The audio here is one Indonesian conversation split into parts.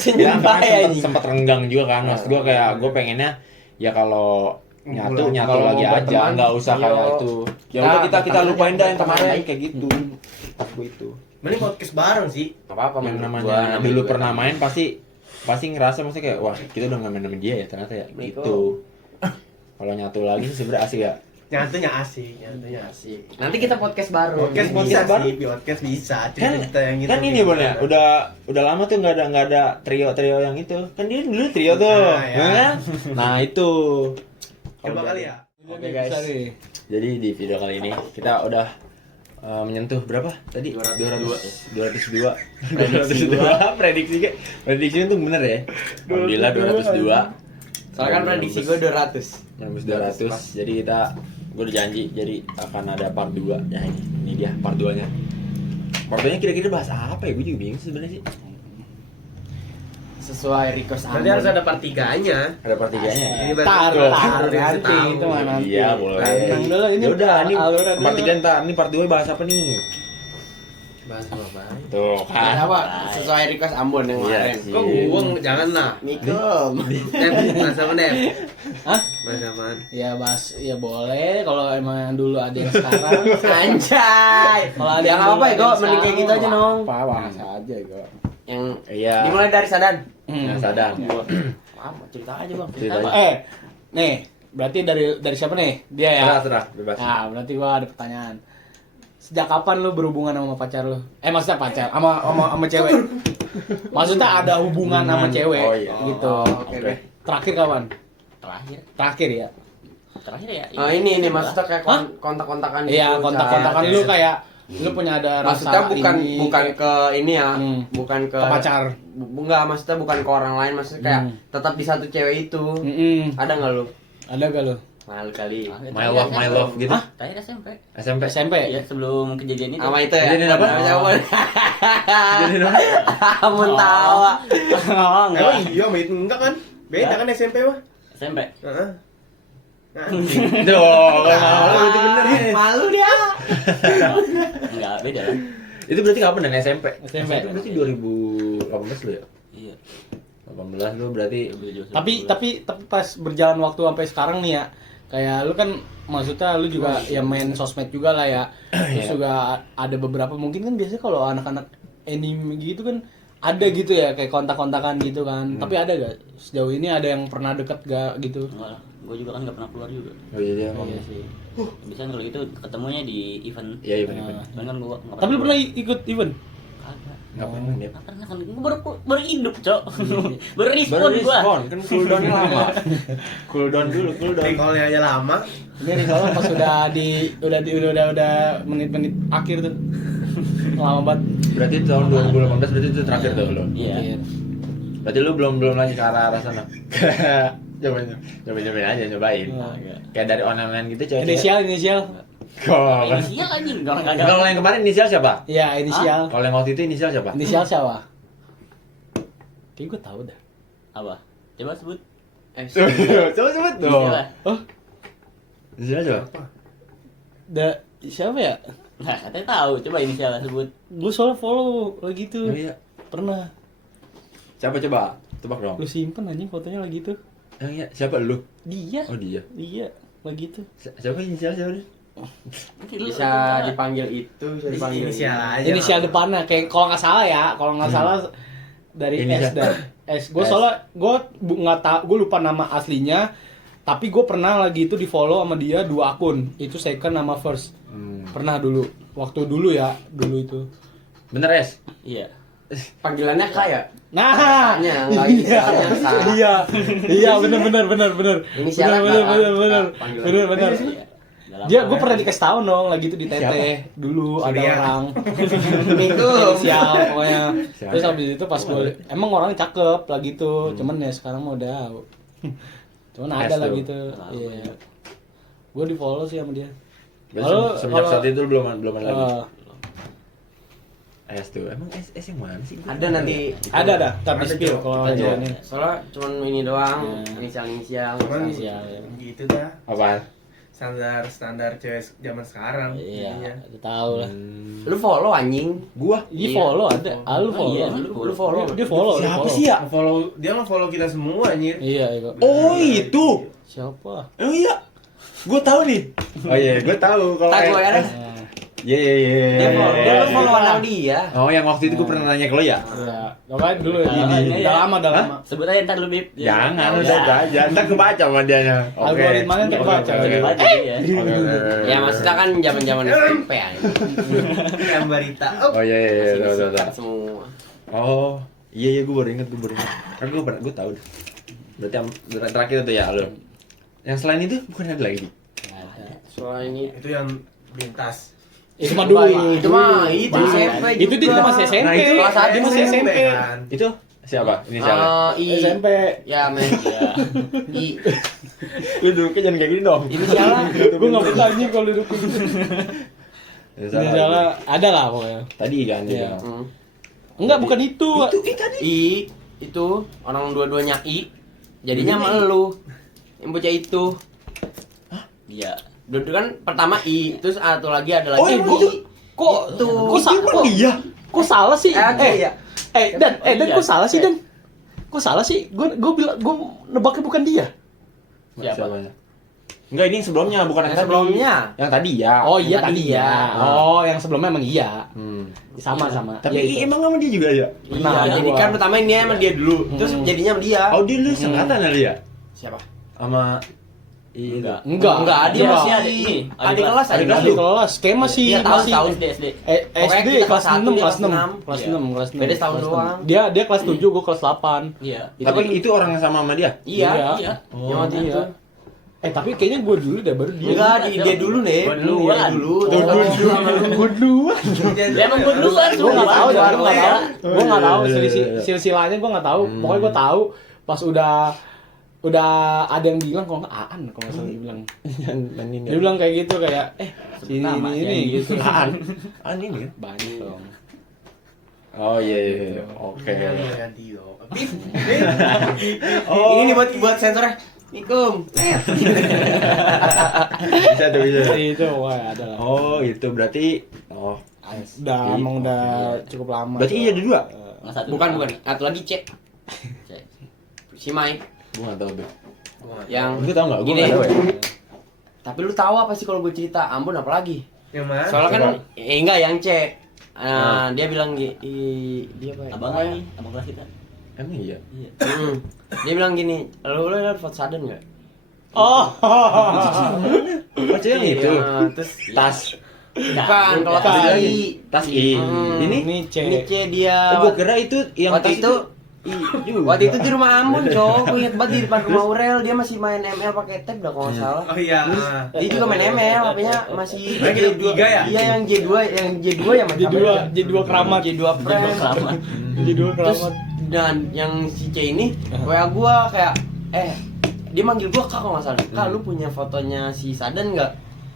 Ya sempat renggang juga kan. Maksud gue kayak gue pengennya ya kalau nyatu lagi aja, nggak usah kayak itu. Ya udah kita lupain dah yang kemarin kayak gitu. Aku itu. Mending podcast bareng sih. Apa yang namanya dulu pernah main pasti ngerasa maksudnya kayak wah kita udah nggak main sama dia ya ternyata ya gitu. Kalau nyatu lagi sih sebenarnya asik ya. Nyatunya asik. Nanti kita podcast baru. Podcast bisa. Kan ini Bon ya, udah lama tuh nggak ada trio yang itu. Kan dia dulu trio tuh. Nah itu. Coba kali ya. Oke guys. Jadi di video kali ini kita udah menyentuh berapa tadi? 202. Prediksi itu bener ya. Alhamdulillah 202. Soalnya kan prediksi gue 200. Jadi gue udah janji jadi akan ada part 2. Ya ini dia part 2-nya. Part 2-nya kira-kira bahas apa ya? Gue juga bingung sebenarnya sih. Sesuai request Nanti harus ada part 3-nya. Ada part 3-nya. Tar nanti itu mah nanti. Iya, boleh. Dulu ini udah ini aluran part dulu. 3 entar. Ini part 2 bahas apa nih? Bahas apa? Tuh kan. Apa? Sesuai request Ambon yang kemarin. Iya. Kok gua jangan lah. Mikum. Bahas apa Dep? Hah? Bahas apaan? Ya ya boleh kalau emang yang dulu ada yang sekarang. Anjay. Kalau ada yang yang apa ya, dulu, Go? ada yang Mending kayak gitu aja, sekarang. Nong. Apa bahas aja Go. Yang Iya. dimulai dari Sadan. Nah, Sadang. Apa? Cerita aja, Bang. Cerita aja. Nih, berarti dari siapa nih? Dia ya. Serah, bebas. Nah, berarti gua ada pertanyaan. Sejak kapan lu berhubungan sama pacar lu? Maksudnya pacar sama cewek. Maksudnya ada hubungan sama cewek Oh, iya. gitu. Oke deh. Terakhir kapan? Terakhir Ya. ya. Oh, ini maksudnya kayak kontak-kontakan gitu. Iya, kontak-kontakan Chat. lu kayak lu punya ada Maksudnya rasa bukan ini, ke ini ya, bukan ke pacar. Enggak, maksudnya bukan ke orang lain, maksudnya kayak tetap di satu cewek itu. Ada nggak lu? Ada gak lu? Malu kali. My love gitu. Hah? Terakhir SMP. SMP. SMP? Iya, sebelum kejadian itu. Sama itu ya. Jadi apa? Jadi Kamu tawa. Oh, Emang iya, enggak kan? Beda kan SMP mah? SMP. Heeh. Tuh, itu bener ya. Malu dia. Enggak, beda lah. Itu berarti kapan dan SMP? SMP. Itu berarti 2018 lu ya? Iya. 18 lu berarti. Tapi pas berjalan waktu sampai sekarang nih ya, kayak lu kan maksudnya lu juga ya main sosmed juga lah ya. Terus juga ada beberapa mungkin kan biasanya kalau anak-anak anime gitu kan ada gitu ya kayak kontak-kontakan gitu kan. Tapi ada gak sejauh ini ada yang pernah deket gak gitu? Enggak lah. Gue juga kan enggak pernah keluar juga. Oh iya emang. Iya sih. Biasanya kalau gitu ketemunya di event. Iya event. Cuman kan gua enggak Tapi lu pernah ikut event? Kagak. Enggak pernah dia. Enggak pernah kan gua baru hidup, Cok. baru respon gua. Kan cooldown-nya lama. Cooldown dulu. Recall-nya aja lama. Ini soalnya pas udah menit-menit akhir tuh. Lama banget. Berarti tahun 2018 berarti itu terakhir tuh lu. Iya. Berarti lu belum lagi ke arah sana. Cobain aja, nyobain. Kayak dari online gitu coba. Inisial. Kok. Inisial anjing, orang kagak. Kalau yang kemarin inisial siapa? Iya, inisial. Kalau yang waktu itu inisial siapa? Inisial siapa? Kayaknya gue tahu dah. Apa? Coba sebut. Coba sebut dong. Inisial. Oh, Inisial siapa? siapa ya? Nah, katanya tahu. Coba inisial sebut. Gue soalnya follow lagi tuh. Oh, iya. Pernah. Siapa coba? Tebak dong. Lu simpen anjing fotonya lagi tuh. Iya, siapa lu? Dia. Oh dia. Iya, lagi tuh. Siapa inisial siapa dia? Bisa dipanggil itu, bisa dipanggil Inisial aja. Inisial depannya kayak kalau nggak salah ya, kalau nggak salah dari Inisial. S dan S. Gue soalnya nggak tahu, gue lupa nama aslinya. Tapi gue pernah lagi itu di follow sama dia 2 akun. Itu second sama first. Pernah dulu. Waktu dulu ya, dulu itu. Bener S? Iya. Panggilannya kayak. Nah, Enggak inisialnya Sa. iya, bener. Inisialnya Bener. Iya. Dalam Dia, gue pernah dikasih tahu dong, lagi itu di teteh dulu ada Surya. orang Mikum. inisial pokoknya. Terus habis itu pas gue, emang orangnya cakep lagi tuh, cuman ya sekarang mau udah, cuman ada S lah tuh. gitu. Iya. Gue di follow sih sama dia. Berarti semenjak saat itu belum ada lagi. Eh, S tuh. Emang S yang mana sih? Ada nanti. ada dah, tapi Ada, spill Cok. kalau Kita ada jawab. ini. Soalnya cuman ini doang, inisial. Cuman Inisial, ya. gitu dah. Apaan? standar cewek zaman sekarang. Iya, intinya. tahu lah. Lu follow anjing. Gua Ini Iya. follow ada. Lu follow. iya, Lu follow. Dia follow. dia siapa follow. sih ya? Dia nge-follow kita semua anjir. Iya, iya. Oh itu. Siapa? Oh iya. Gua tahu nih. Oh iya, gua tahu kalau Tak gue ada. Iya iya iya. Dia follow. Dia lu follow sama dia. Oh yang waktu itu gua pernah nanya ke lo ya? Iya. Coba dulu ya. Iya. Udah lama, udah Hah? lama. Sebut aja ntar lu Bib. Jangan, udah aja. Ntar kebaca sama dianya. Oke. Algoritmanya ntar kebaca. Oke, oke, oke. Ya. Ya maksudnya kan zaman-zaman SMP aja. Yang barita. Oh iya iya iya, Masih tahu tahu disikat tahu. semua. Oh, iya iya gue baru inget. Kan gue tahu deh. Berarti yang terakhir itu ya lo. Yang selain itu bukan ada lagi. Soalnya ini Itu yang lintas. Itu mah dulu. itu mah itu SMP juga. Itu dia masih SMP. Nah, itu kelas satu dia masih SMP. kan. Itu siapa? Ini siapa? SMP. Ya men. I Lu duduknya jangan kayak gini dong. ini siapa? Gue nggak betah anjing kalau duduk. Ini salah. Ada lah pokoknya. Tadi kan dia. Iya. bilang. Enggak, bukan itu. I itu orang dua-duanya I. Jadinya sama lu. Yang bocah itu. Iya. Dulu kan pertama I, terus satu lagi ada lagi Oh, yang I. itu? Kok Itu. kok Iya. Kok salah sih? Iya. Dan Iya. kok salah sih, Dan? Kok salah sih? Gue bilang gue nebaknya bukan dia. Siapa? Enggak, ini yang sebelumnya bukan yang Yang tadi. sebelumnya. Yang tadi ya. Oh iya Yang tadi tadi ya. ya. Oh, yang sebelumnya emang iya. Hmm. Sama. Tapi Iya, itu. emang sama dia juga ya? Iya, Nah, jadi gua. kan pertama ini sama dia dulu, terus jadinya sama dia. Oh dia lu sengkatan kali ya? Siapa? Sama iya. Enggak. Enggak, dia Enggak. masih Adik ini. adik kelas, Adik kelas Di kelas, kayak masih Iya, tahun masih tahun SD. Pokoknya SD kita kelas kelas 6, satu, dia kelas 6. kelas Kelas Iya. 6, kelas 6. Beda setahun kelas doang. 6. Dia kelas 7, gue kelas 8. Iya. Tapi itu orang yang sama sama dia? Iya. Iya. Yang waktu iya. itu. Tapi kayaknya gue dulu deh, baru dia. Enggak, dia dulu deh. Gua duluan. Dia dulu. Gue duluan. Ya emang gua duluan. Gue nggak tahu, Duluan, gue nggak tahu. Gue nggak tahu Iya, iya, iya. silsilahnya, gue nggak tahu. Pokoknya gue tahu pas udah ada yang bilang, kalau nggak Aan, kalau nggak salah dia bilang. Dia bilang kayak gitu, kayak sini nama, ini gitu. Aan ini kan? Banyak dong. Oh iya. Oke. Ganti dong. Oh. Ini nih buat sensornya. Nikum. Bisa tuh bisa. Itu wah ada lah. Oh itu berarti Udah emang udah cukup lama. Berarti iya ada dua? Kelas satu. Bukan. Satu lagi C. Cek. Si Mike. Gue nggak tahu tuh. Yang Gue tau nggak? Gue Gini. nggak tahu ya. Tapi lu tahu apa sih kalau gue cerita? Ampun apa lagi? Yang mana? Soalnya kan Coba. enggak yang C. Dia bilang dia apa ya? Abang lagi, abang kelas kita. Emang iya. Iya. Dia bilang gini, lu lihat foto Saden enggak? Oh. Baca yang itu. Terus Tas. bukan kalau tas bukan. I. Tas I. Ini? Ini C. Ini C dia. Oh, gue kira itu yang tas waktu itu waktu itu di rumah Amun, cowok. Gue inget banget di depan rumah Aurel, dia masih main ML pakai tab dah kalau nggak salah. Oh iya. Dia juga main ML, HP-nya masih Main Game 3 ya? Iya, yang J2 ya macam J2 keramat. J2 Prime. J2 Terus keramat. dan yang si C ini WA gua kayak dia manggil gua Kak kalau nggak salah. Kak, lu punya fotonya si Sadan nggak?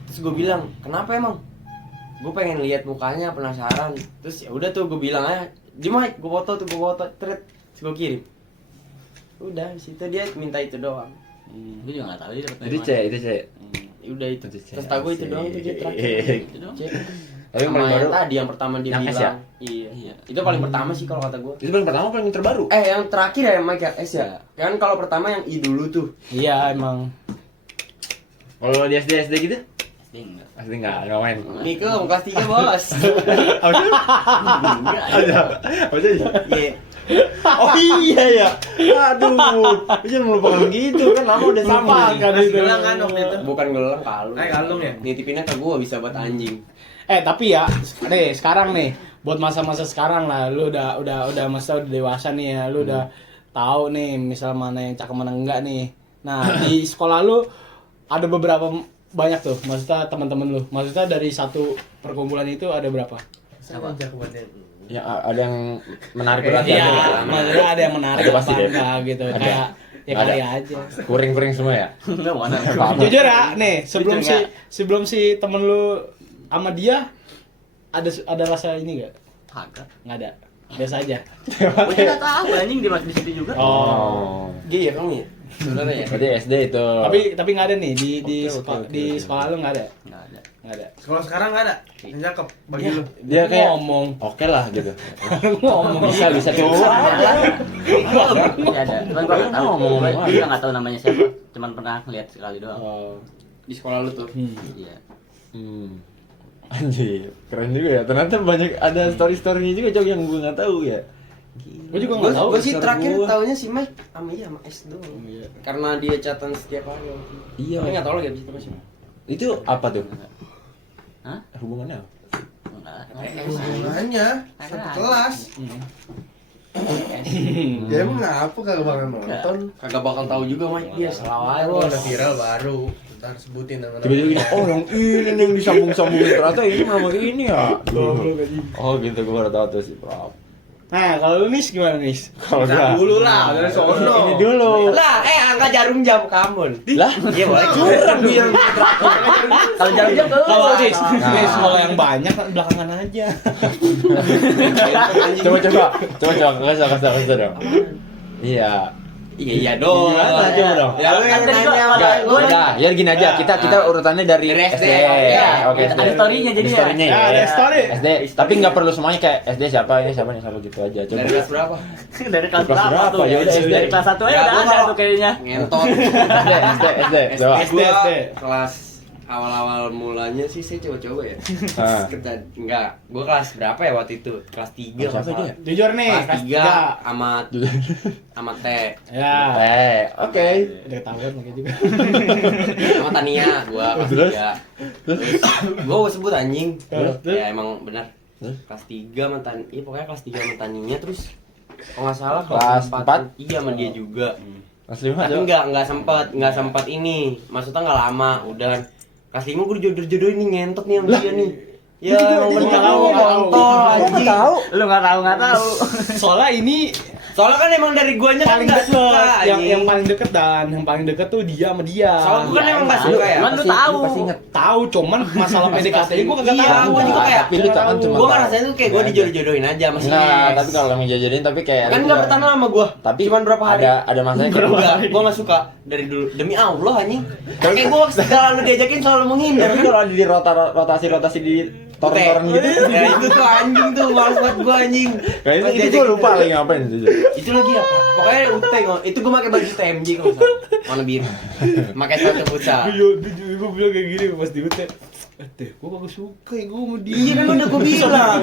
Terus gua bilang, kenapa emang? Gue pengen lihat mukanya, penasaran. Terus ya udah tuh gue bilang aja, di mic gue foto, thread, terus gue kirim. Udah, situ dia minta itu doang. Gue juga nggak tahu dia dapet dari Itu mana. C, itu C. Ya udah itu. Itu C. Terus tahu itu doang tuh dia terakhir. Itu doang. Cek. Tapi yang Sama paling baru. yang tadi yang pertama dia Yang S bilang. ya? Iya. Iya. Itu paling pertama sih kalau kata gue. Itu paling pertama paling terbaru. Yang terakhir ya Mike ya, S ya. Kan kalau pertama yang I dulu tuh. Iya emang. Kalau di SD gitu? SD enggak. Pasti nggak main. Nikum kelas 3 bos. Apa sih? Iya. Oh iya ya. Aduh, jangan melupakan gitu kan lama udah sama. Kan Masih itu. gelang kan waktu itu? Bukan gelang kalung. Kalung ya? Nitipinnya ke gua bisa buat anjing. Tapi ya, nih sekarang nih, buat masa-masa sekarang lah, lu udah masa udah dewasa nih ya, lu udah tahu nih, misal mana yang cakep mana enggak nih. Nah di sekolah lu ada beberapa banyak tuh, maksudnya teman-teman lu, maksudnya dari satu perkumpulan itu ada berapa? Sama jagoannya. Ya ada yang menarik perhatian. Iya, tuh. maksudnya ada yang menarik Ada pasti apa deh. enggak gitu, Ada. kayak ya Ada. kali aja. Kuring-kuring semua ya. Enggak mana. Jujur ya, nih Jujur sebelum si temen lu sama dia ada rasa ini enggak? Kagak. Nggak ada, biasa aja. Gue juga nggak tahu anjing dia masih di situ juga. Oh. Dia ya kamu ya? Sebenarnya ya. Berarti SD itu. Tapi nggak ada nih di sekolah lu nggak ada. Nggak ada. Sekolah sekarang nggak ada. Yang cakep bagi lu. dia kayak ngomong. oke lah gitu. Ngomong. Bisa tuh. Iya ada. Cuman gua nggak tahu. Gua juga nggak tahu namanya siapa. Cuman pernah lihat sekali doang. Oh. Di sekolah lu tuh. Iya. Anjir, keren juga ya. Ternyata banyak ada story-storynya juga Cok yang gue nggak tahu ya. Gue juga nggak tahu. Gue sih terakhir Gua. taunya si Mike sama S doang. Karena dia catatan setiap hari. Iya. Tapi nggak tahu lagi abis itu masih. Itu apa tuh? Hah? Hubungannya apa? Enggak. Hubungannya satu kelas. Ya emang ngapa kagak bakal nonton? Kagak bakal tahu juga Mike dia selalu Oh, aja. udah viral baru. Ntar sebutin nama. Tiba-tiba gini, oh yang ini yang disambung-sambungin ternyata ini nama ini ya. Oh gitu, gue baru tahu tuh sih, Prof. Nah, kalau lu Nis gimana Nis? Kalau Nah, gua dulu lah, dari sono. ini dulu. Lah, angka jarum jam kamu. Lah, Iya boleh. curang dia. Kalau jam-jam tuh. Kalau Nis, Nah. Nis kalau yang banyak belakangan aja. Coba, kasih dong. Iya. Iya dong. Gimana? Coba dong. Ya lu yang Kan tadi nanya gua- sama gua- Udah, ya gini aja. Kita urutannya dari Dari SD. SD. Iya. Oke, SD. Ada story-nya jadi ya? Story-nya Ya, ada story. SD, tapi nggak perlu semuanya kayak SD siapa nih selalu gitu aja. Coba. Dari kelas berapa? Dari kelas Kelas berapa berapa? tuh? Ya udah, SD. Dari kelas 1 aja Ya, udah gua ada kalau- tuh kayaknya. Ngentot. SD. Coba. SD SD. kelas awal-awal mulanya sih saya coba-coba ya. Ah. Enggak, gua kelas berapa ya waktu itu? Kelas 3 Siapa masalah. dia? Jujur nih, Kelas 3 sama T. Ya. Oke. Udah ketahuan lagi juga. Sama Tania, gua kelas Terus? 3. Gua sebut anjing. Terus? Ya emang benar. Terus? Kelas 3 sama Tania, iya pokoknya kelas 3 sama Taninya terus kalau nggak salah Kelas 4? Iya sama dia juga. Kelas 5 Tapi nggak sempat ini. Maksudnya nggak lama, udah kelas 5 gue jodoh-jodohin nih ngentot nih sama dia nih. Ya, emang dia bener nggak tahu, lu kontol anjing. Lu nggak tahu. Soalnya ini Soalnya kan emang dari guanya kan paling nggak deket, suka yang anjing. paling deket yang paling deket tuh dia sama dia. Soalnya gua kan emang nggak suka ya. Cuman lu tahu. Pasti inget. Tahu, cuman masalah PDKT gua kagak Iya, tahu. gua juga kayak Tapi lu kan cuma Gua ngerasain tuh kayak gua Nggak dijodoh-jodohin aja masih. Enggak, tapi kalau ngejajarin tapi kayak Kan nggak bertahan lama gua. Tapi cuman berapa hari. Ada masanya kayak Enggak, gua nggak suka dari dulu. Demi Allah anjing. Kayak gua selalu diajakin selalu menghindar. Tapi kalau ada di rotasi di toren-toren gitu. Ya itu tuh anjing tuh males banget gua anjing. Kayaknya Pas itu gue diajakin lupa dari- lagi ngapain itu. Itu lagi apa? Pokoknya UT itu gue pakai baju TMJ kalau nggak salah. Warna biru. Pakai sepatu futsal. Gue bilang kayak gini pas di UT. Teh, gue kagak suka ya gue sama dia. Iya kan udah gue bilang.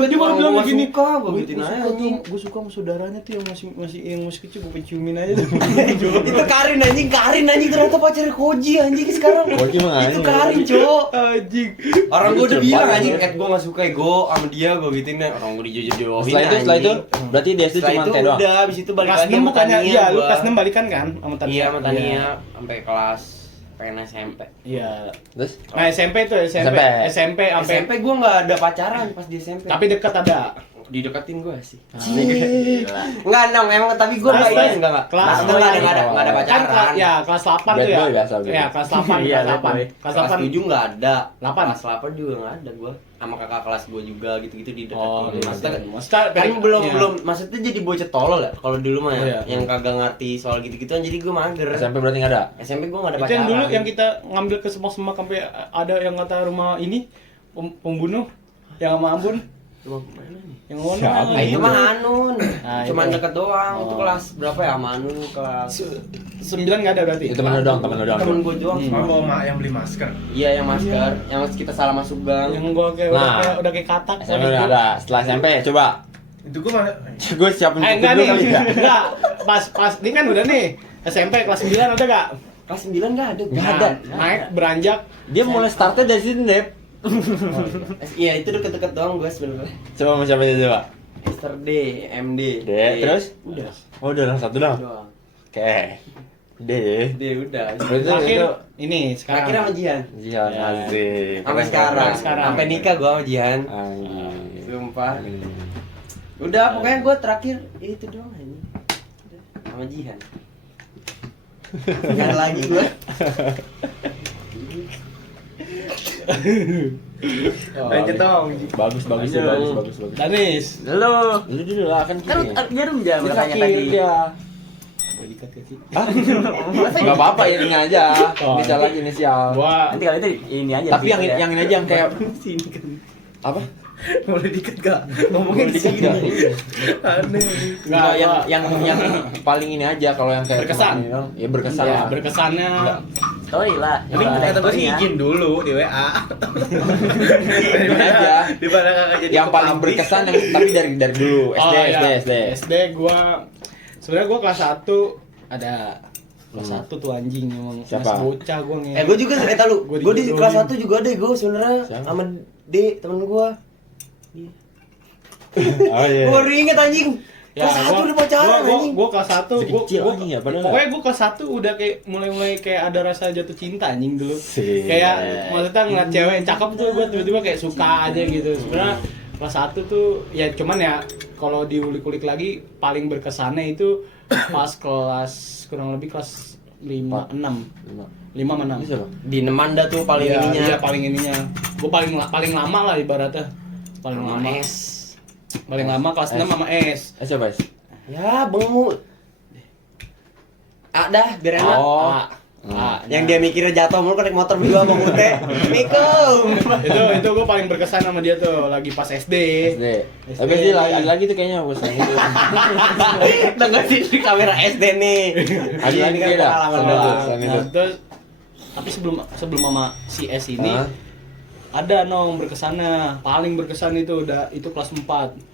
Dia baru bilang kayak gini. Suka, gue gituin aja anjing. Gue suka sama saudaranya tuh yang masih kecil, gue penciumin aja tuh. Itu Karin anjing ternyata pacar Koji anjing sekarang. Koji mah Itu anjing. Karin, Cok. Anjing. Orang gue udah Lucu bilang banget. anjing, gue gak suka ya, gue sama dia gue gituin deh. Orang gue dijodoh-jodohin Setelah itu berarti dia Setelah cuma itu teh doang. udah, abis itu balik Kelas lagi 6 sama bukannya, Tania iya lu gua. kelas 6 balikan kan sama Tania? Iya sama Tania sampai kelas pengen SMP. Iya. Terus Nah SMP tuh SMP sampai SMP gue nggak ada pacaran pas di SMP. tapi dekat ada. Dideketin gue sih. Gila. Enggak dong, emang tapi gue Kelas- enggak enggak. kelas- Enggak ada Kan pacaran. ya kelas 8 Bad tuh ya. boy biasa, bad Iya, boy. kelas 8, Iya, kelas bad 8. boy. Kelas Kelas 8. 7 enggak ada. 8. Kelas 8 juga enggak ada gue. Sama kakak kelas gue juga gitu-gitu dideketin. Oh, Maksudnya maksudnya kan belum iya. maksudnya jadi bocah tolol ya kalau dulu mah Oh, iya. yang kagak ngerti soal gitu-gituan jadi gue mager. SMP berarti enggak ada. SMP gue enggak ada Itu pacaran. yang dulu yang kita ngambil ke semak-semak sampai ada yang kata rumah ini pembunuh yang sama Ambon Cuma mana nih? yang mana? Siapa? Ah, itu mah Anun. Nah, Cuman itu. deket doang. Itu Oh. kelas berapa ya sama Anun kelas 9 nggak ada berarti. Itu temen lu doang, temen lu doang. temen gue doang. Oh, yang beli masker. Iya yang masker, yang kita salah masuk gang. Yang gua kayak Nah. udah kayak katak. SMP udah ada. Setelah SMP coba. Itu gue mana? Gue siapin buku Enggak dulu nih, kali ya. enggak. Pas ini kan udah nih. SMP kelas 9 ada enggak? Kelas 9 enggak ada. Nggak ada. Naik beranjak. Dia mulai startnya dari sini, Dep. Iya, itu deket-deket doang gue sebenarnya. Coba mau siapa aja coba. Mister D, MD. D, terus? Udah. Oh, udah satu doang. Doang. Oke. D. D udah. Itu Terakhir itu ini Terakhir sekarang. sama Jihan. Jihan Ya. asik. Sampai sekarang. sekarang. Sampai nikah gue sama Jihan. Anjing. Sumpah. Udah, pokoknya gue terakhir itu doang aja. Udah, sama Jihan. Enggak ada lagi gue. Lanjut dong. Bagus bagus Lanjut. bagus. Danis. Lu Lu dulu lah kan kan gini. jarum jam Dia makanya terakhir tadi. dia. Predikat ya sih. Enggak apa-apa ya ini aja. Oh, Inisial aja inisial. Gua Nanti kali itu ini aja. Tapi yang ya. ini aja yang kayak Sini kan. apa? Boleh dikit gak? Ngomongin Boleh dikit sini. nggak? Aneh. Enggak, yang ini paling ini aja kalau yang kayak Berkesan. cuma ini doang, ya berkesan ya lah. berkesannya Story lah. Ini Ada kata gue sih story-nya. izin dulu di WA. Ini aja. Daripada kakak jadi Yang paling publish. berkesan yang tapi dari dulu SD Oh, iya. SD. SD gua sebenarnya gua kelas 1 ada kelas 1 tuh anjing emang Siapa? masih bocah gua nih. gue juga cerita lu. Gua Gue di dijodohin. kelas 1 juga ada gue sebenarnya Siapa? sama D temen gue. Oh iya. Gue baru inget anjing. Kelas 1 udah pacaran anjing. Gua kelas 1 gua Kecil anjing ya, padahal. pokoknya gua kelas 1 udah kayak mulai kayak ada rasa jatuh cinta anjing dulu. Sih. Kayak maksudnya ngeliat cewek yang cakep tuh gua tiba-tiba kayak suka aja gitu. Sebenarnya kelas 1 tuh ya cuman ya kalau diulik-ulik lagi paling berkesannya itu pas kelas kurang lebih kelas 5 6. 5 sama 6. Bisa, Bang? Di Nemanda tuh paling Iya, ininya. iya, paling ininya. Gua paling lama lah ibaratnya. Paling Sama lama. S. Paling lama kelas 6 sama S. Siapa, Mas? Ya, bengu. Dah, biar enak. Oh. Yang dia mikirnya jatuh mulu kan naik motor berdua Bang Ute. Assalamualaikum. itu gue paling berkesan sama dia tuh lagi pas SD. SD. Tapi SD ada lagi tuh kayaknya bos yang itu. Udah nggak sih di kamera SD nih. Ada lagi Ini kan beda. pengalaman Selain itu, doang. selain itu. Nah, terus tapi sebelum sama si S ini Hah? ada nong berkesannya paling berkesan itu udah itu kelas 4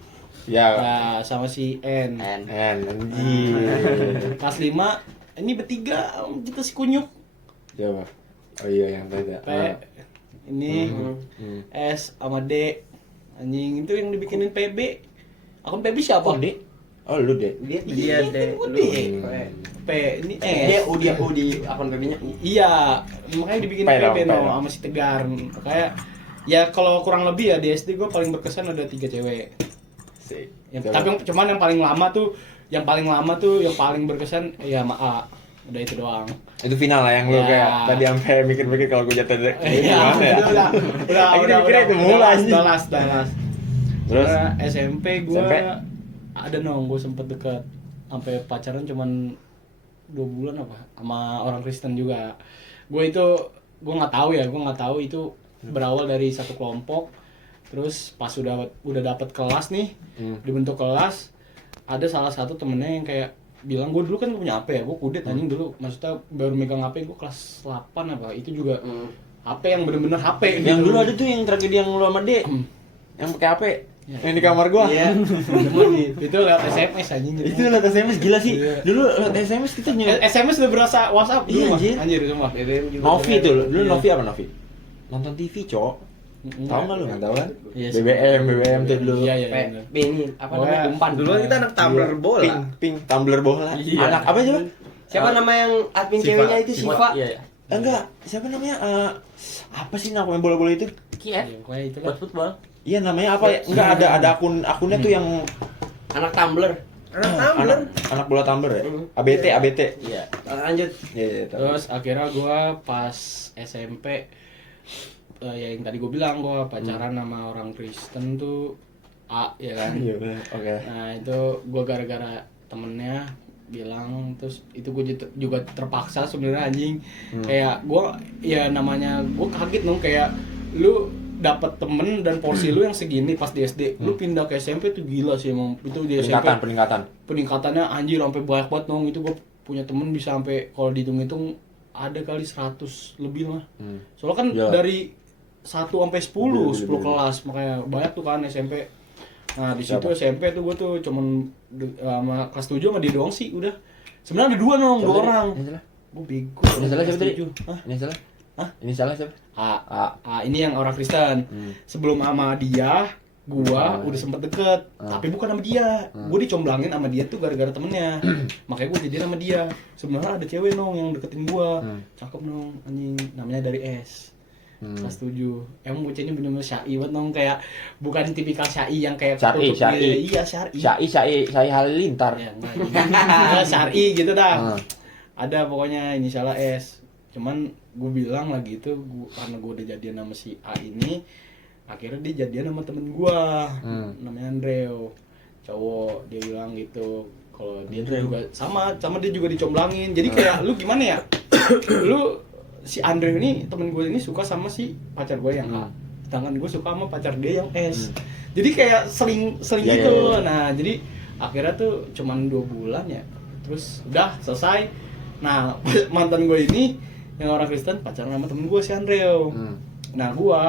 Ya. nah, sama si N. Anjir. Kelas 5 ini bertiga kita si kunyuk Siapa? Oh iya yang tadi. P ini Hmm. S sama D anjing itu yang dibikinin PB akun PB siapa? Oh, D. Oh, lu deh. Dia deh. Kan Lu. D. P ini Dia S di akun PB-nya. iya makanya dibikin P dong, PB P no dong. sama si Tegar kayak ya kalau kurang lebih ya di SD gue paling berkesan ada 3 cewek Sih. tapi cuman yang paling lama tuh yang paling berkesan ya sama A udah itu doang. Itu final lah yang lu Ya. kayak tadi sampai mikir-mikir kalau gue jatuh dari Iya, gimana ya? Akhirnya mikirnya itu mulu, anjing. udah las. Terus? Nah, SMP gua SMP? ada nong, gua sempet deket sampai pacaran cuman 2 bulan apa sama orang Kristen juga. Gua nggak tahu itu berawal dari satu kelompok. Terus pas udah dapet kelas nih, dibentuk kelas, ada salah satu temennya yang kayak bilang gue dulu kan punya HP ya, gue kudet anjing dulu, maksudnya baru megang HP gue kelas 8 apa, itu juga HP yang bener-bener HP Yang gitu. dulu ada tuh yang tragedi yang lu sama D. Yang pakai HP. Yang di kamar gua. Iya. Itu lewat SMS anjing gitu. Itu lewat SMS gila sih. Iya. Dulu lewat SMS kita SMS udah berasa WhatsApp dulu, Iya, Mas. anjir. Anjir sumpah. Novi tuh. Dulu Iya. Novi apa Novi? Nonton TV, Cok. Tahu enggak lu? Enggak tahu kan? Iya sih. BBM tuh dulu. Iya. B ini apa namanya? Umpan. Dulu kan kita anak tumbler bola. Ping tumbler bola. Iya. Anak apa coba? Siapa nama yang admin Siva. ceweknya itu Siva? Iya. Enggak, siapa namanya? Apa sih nama pemain bola-bola itu? Kiev. Iya, pokoknya itu lah. Buat football. Iya namanya apa ya? Enggak ada akunnya tuh yang Anak Tumblr. Anak tumbler. anak bola tumbler ya? ABT. Iya. Lanjut. Iya, tahu. Terus akhirnya gua pas SMP ya yang tadi gue bilang gue pacaran sama orang Kristen tuh A ya kan. Iya benar. Oke. Nah itu gue gara-gara temennya bilang, terus itu gue juga terpaksa sebenarnya anjing. Kayak gue ya namanya gue kaget dong, kayak lu dapat temen dan porsi lu yang segini pas di SD, lu pindah ke SMP tuh gila sih emang. Itu di SMP peningkatannya anjir sampai banyak banget dong. Itu gue punya temen bisa sampai kalau dihitung-hitung ada kali 100 lebih lah. Soalnya kan Ya. dari 1 sampai 10 Iya. kelas, makanya banyak tuh kan SMP. Nah, di situ Siapa? SMP tuh gue tuh cuman sama kelas 7 sama dia doang sih udah. Sebenarnya ada 2 nong, 2 orang. Ini salah. Gue bego. Ini salah siapa kelas tadi? 7. Hah? Ini salah. Hah? Ini salah siapa? A, ini yang orang Kristen. Sebelum sama dia, gua udah sempet deket, tapi bukan sama dia. Gua dicomblangin sama dia tuh gara-gara temennya. Makanya gua jadian sama dia. Sebenarnya ada cewek nong yang deketin gua. Cakep nong, anjing, namanya dari S. Kelas 7. Emang bocahnya bener-bener syai banget nong, kayak bukan tipikal syai yang kayak Syar'i, tutup syar'i. diri. Iya, syai. Syai Halilintar. Ya, enggak, ya, syar'i gitu dah. Hmm. Ada pokoknya inisialnya S. Cuman gue bilang lagi itu karena gue udah jadian sama si A ini, akhirnya dia jadian sama temen gue, namanya Andreo, cowok. Dia bilang gitu, Kalau dia tuh juga sama dia juga dicomblangin. Jadi kayak lu gimana ya? Lu si Andre ini temen gue ini suka sama si pacar gue yang A. Sedangkan gue suka sama pacar dia yang S. Jadi kayak sering Iya, gitu. iya. Nah, jadi akhirnya tuh cuman 2 bulan ya. Terus udah selesai. Nah, mantan gue ini yang orang Kristen pacaran sama temen gue si Andreo. Nah, gue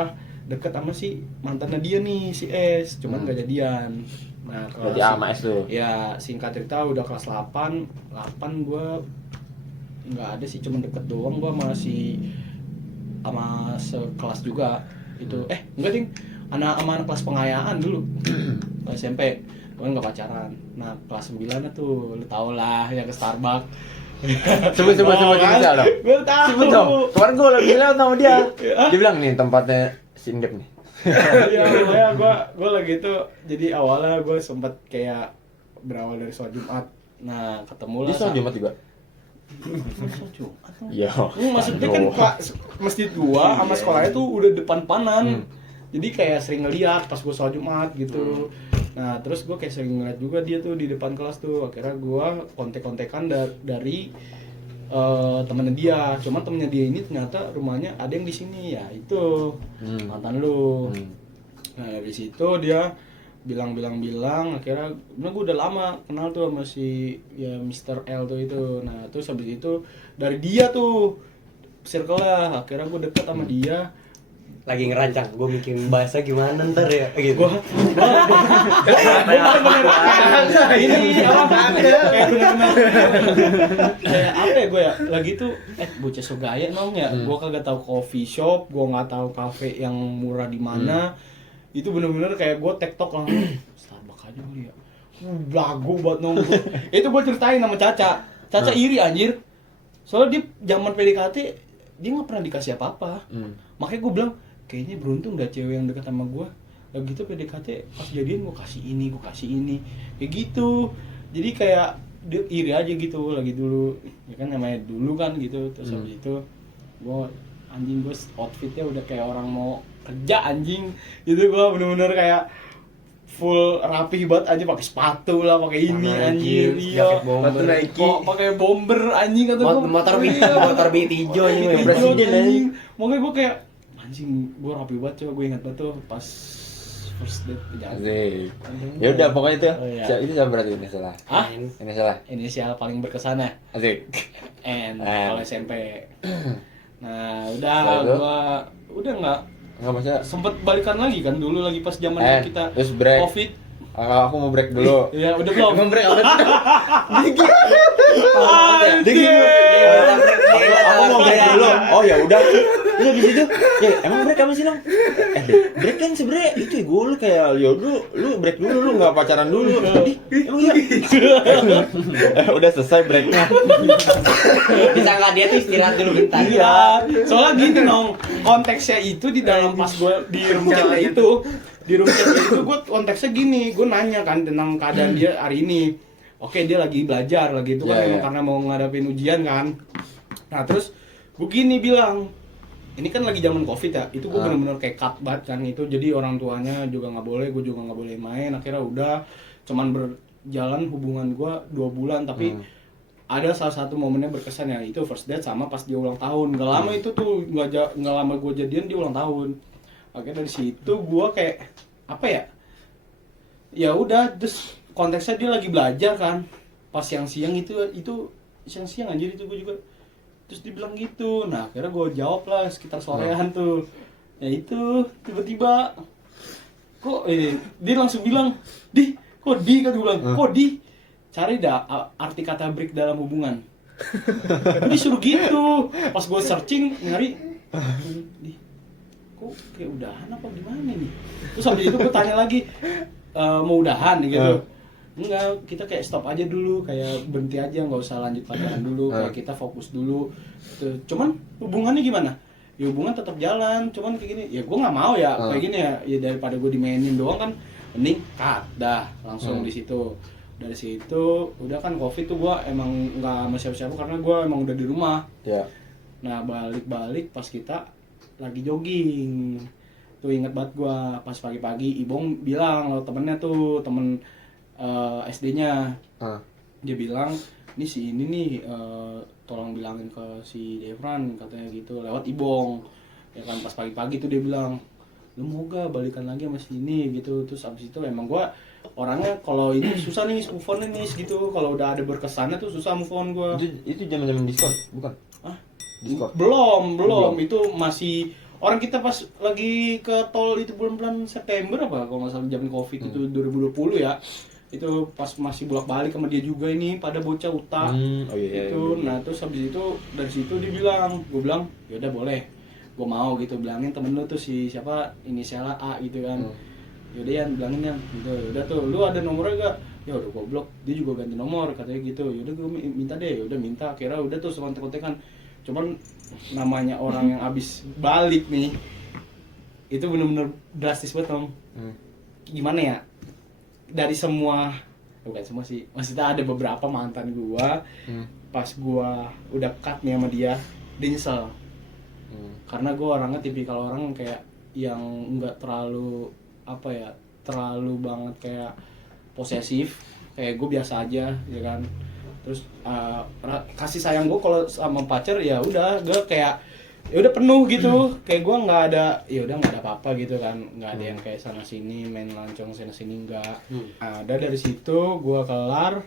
deket sama si mantannya dia nih, si S, cuman gak jadian. Nah, Berarti A sama S tuh. ya singkat cerita udah kelas 8 gue nggak ada sih, cuman deket doang gue masih sama sekelas juga itu. Enggak ding, sama anak kelas pengayaan dulu. Kelas SMP, cuman nggak pacaran. Nah, kelas 9 tuh, lu tau lah ya ke Starbucks. Sebut misal dong. Gue tahu. Sebut dong. Kemarin gue lagi lewat sama dia. Dia bilang nih tempatnya si Indep nih. Ya pokoknya gue lagi itu, jadi awalnya gue sempet kayak berawal dari sholat Jumat. Nah, ketemu lah. Dia sholat Jumat juga. Sholat Jumat. Iya. Maksudnya kan masjid gua sama sekolahnya tuh udah depan-depanan. Jadi kayak sering ngeliat pas gua sholat Jumat gitu. Nah, terus gua kayak sering ngeliat juga dia tuh di depan kelas tuh. Akhirnya gua kontek-kontekan dari temennya dia. Cuman temennya dia ini ternyata rumahnya ada yang di sini, ya itu mantan lu. Nah, dari situ dia bilang akhirnya gue udah lama kenal tuh sama si ya Mr. L tuh itu. Nah, terus habis itu dari dia tuh circle lah, akhirnya gue deket sama dia. Lagi ngerancang, gue mikirin bahasa gimana ntar ya gitu. Gue bener-bener ini apa kayak bener-bener kayak apa ya, gue ya lagi tuh bocah so gaya emang ya. Gue kagak tahu coffee shop, gue nggak tahu cafe yang murah di mana. Itu bener-bener kayak gue tektok lah, Starbucks aja kali ya. Lagu buat nongkrong. Itu gue ceritain sama Caca iri anjir. Soalnya dia zaman PDKT dia nggak pernah dikasih apa-apa. Makanya gue bilang kayaknya beruntung dah cewek yang dekat sama gue. Lagi gitu PDKT pas jadian gue kasih ini kayak gitu. Jadi kayak dia iri aja gitu lagi dulu. Ya kan namanya dulu kan gitu. Terus habis itu gue anjing, gue outfitnya udah kayak orang mau kerja anjing. Gitu gue bener-bener kayak full rapih banget aja, pakai sepatu lah, pakai ini anjir. Iya. Sepatu Nike. Kok pakai bomber anjing kata gue. Motor beat hijau nih, Hijau, presiden anjing. Makanya gue kayak anjing, gue rapi banget coba. Gue ingat banget tuh pas first date ke Jakarta. Asik. Ya udah pokoknya itu. Oh, iya. Itu siapa berarti ini salah? Hah? Ini salah. Inisial paling berkesan ya? Asik. N N. kalau SMP. Nah, udah Lalu? udah nggak Enggak masalah. sempet balikan lagi kan dulu lagi pas zaman N. kita Terus break. Covid. Aku mau break dulu. Ya udah belum. Ngombrek apa tuh? Aku mau break dulu. Oh ya udah. Terus di situ, ya emang break apa sih dong? Break kan sebenarnya itu gue lu kayak ya lu break dulu, lu nggak pacaran dulu. Emang iya. Udah selesai breaknya. Disangka dia tuh istirahat dulu bentar. Iya. Soalnya gini dong, konteksnya itu di dalam pas gue di room chat itu, gue konteksnya gini, gue nanya kan tentang keadaan dia hari ini. Oke, dia lagi belajar lagi itu kan Iya, emang iya. karena mau ngadapin ujian kan. Nah, terus gue gini bilang, ini kan lagi zaman Covid ya, itu gue bener-bener kayak cut banget kan itu. Jadi orang tuanya juga nggak boleh, gue juga nggak boleh main. Akhirnya udah cuman berjalan hubungan gue 2 bulan, tapi ada salah satu momennya berkesan ya, itu first date sama pas dia ulang tahun. Gak lama itu tuh, nggak lama gue jadian dia ulang tahun. Akhirnya dari situ gue kayak apa ya? Ya udah, terus konteksnya dia lagi belajar kan. Pas siang-siang itu siang-siang anjir itu gue juga. Terus dibilang gitu. Nah, akhirnya gue jawab lah sekitar sorean tuh. Ya itu tiba-tiba kok dia langsung bilang, "Di, kok di?" kan gue bilang. "Kok di? Cari dah arti kata break dalam hubungan." Dia suruh gitu. Pas gue searching nyari, "Di, kok kayak udahan apa gimana nih?" Terus habis itu gue tanya lagi, "Mau udahan gitu?" Enggak, kita kayak stop aja dulu, kayak berhenti aja, nggak usah lanjut pacaran dulu, kayak kita fokus dulu. Tuh. Cuman hubungannya gimana? Ya hubungan tetap jalan, cuman kayak gini. Ya gue nggak mau ya kayak gini ya. Ya daripada gue dimainin doang kan, mending cut dah langsung di situ. Dari situ udah kan Covid tuh gue emang nggak sama siapa-siapa karena gue emang udah di rumah. Ya. Nah balik pas kita lagi jogging, tuh inget banget gue pas pagi-pagi Ibong bilang lo temennya tuh temen SD-nya, dia bilang ini si ini nih tolong bilangin ke si Devran katanya gitu lewat Ibong ya kan. Pas pagi-pagi tuh dia bilang lu mau gak balikan lagi sama si ini gitu. Terus abis itu emang gua orangnya kalau ini susah nih move on nih gitu, kalau udah ada berkesannya tuh susah move on gua. Itu zaman Discord bukan? Discord. Belum itu masih orang kita pas lagi ke tol itu bulan-bulan September apa kalau nggak salah zaman Covid itu 2020 ya. Itu pas masih bolak-balik sama dia juga ini pada bocah utak. Oh iya. Itu nah terus habis itu dari situ dia bilang, gue bilang ya udah boleh, gue mau gitu, bilangin temen lu tuh si siapa inisialnya A gitu kan. Yaudah ya bilangin ya gitu. Udah tuh lu ada nomornya gak? Ya udah goblok, dia juga ganti nomor katanya gitu. Yaudah gue minta deh, udah minta. Akhirnya udah tuh kontek-kontekan. Cuman namanya orang yang abis balik nih itu bener-bener drastis banget Om. Gimana ya, dari semua bukan semua sih, maksudnya ada beberapa mantan gua pas gua udah cut nih sama dia nyesel. Karena gua orangnya tipikal orang kayak yang nggak terlalu apa ya, terlalu banget kayak posesif, kayak gue biasa aja ya kan. Terus kasih sayang gue kalau sama pacar ya udah gue kayak ya udah penuh gitu. Kayak gue nggak ada ya udah nggak ada apa-apa gitu kan, nggak ada yang kayak sana sini main lancong sana sini nggak. Ada dari situ gue kelar,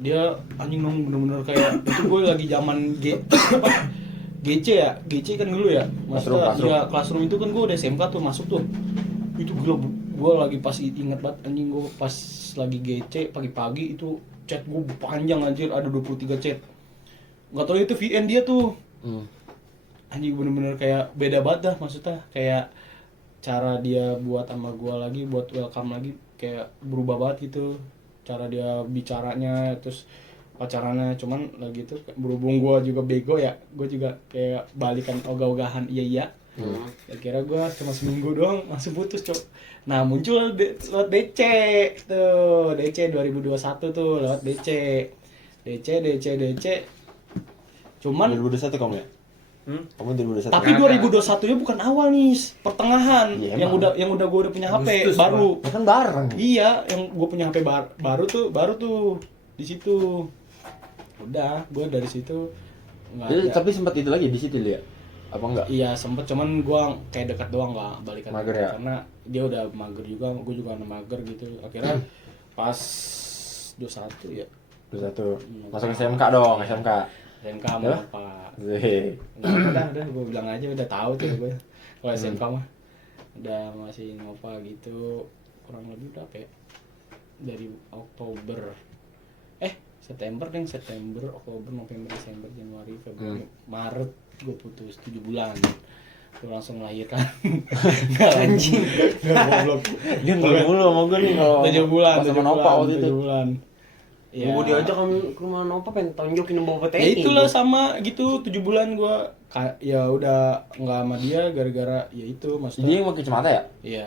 dia anjing nong bener-bener kayak itu gue lagi zaman GC ya, GC kan dulu ya, maksudnya ya classroom itu kan gue udah SMK tuh masuk tuh. Itu gue lagi pas inget banget anjing, gue pas lagi GC pagi-pagi itu chat gue panjang anjir, ada 23 chat. Gak tau itu VN dia tuh. Anjing bener-bener kayak beda banget dah, maksudnya kayak cara dia buat sama gue lagi, buat welcome lagi kayak berubah banget gitu. Cara dia bicaranya, terus pacarannya. Cuman lagi itu berhubung gue juga bego ya, gue juga kayak balikan ogah-ogahan iya. Kira gue cuma seminggu doang langsung putus cok. Nah muncul lewat DC tuh, DC 2021 tuh lewat DC. Cuman 2021 kamu ya? Kamu 2021. tapi 2021 nya bukan awal nih, pertengahan. Ya, yang udah gue udah punya HP baru. Ya kan bareng. Iya, yang gue punya HP baru tuh di situ. Udah, gue dari situ nggak Jadi, ada. tapi sempat itu lagi di situ dia. Apa enggak? Iya sempet, cuman gue kayak dekat doang, nggak balikan. Mager ya? Karena dia udah mager juga, gue juga anak mager gitu. Akhirnya pas 21 ya 21. Masuk SMK dong, SMK. SMK mau Ya? apa? Zih. Udah gue bilang aja udah tahu tuh gue. Kalau SMK mah udah masih ngapa gitu, kurang lebih berapa ya? Dari Oktober September, Oktober, November, Desember, Januari, Februari, Maret gue putus 7 bulan. Gue langsung melahirkan. Enggak anjing. Enggak goblok. Dia ngomong mulu sama gue nih kalau 7 bulan pas sama Nova waktu itu. 7 bulan. Ya. Gue diajak ke rumah Nova pengen tonjokin bawa Ya TNI. itulah sama gitu 7 bulan gue ya udah nggak sama dia gara-gara ya itu maksudnya. Dia yang pakai kacamata ya? Iya.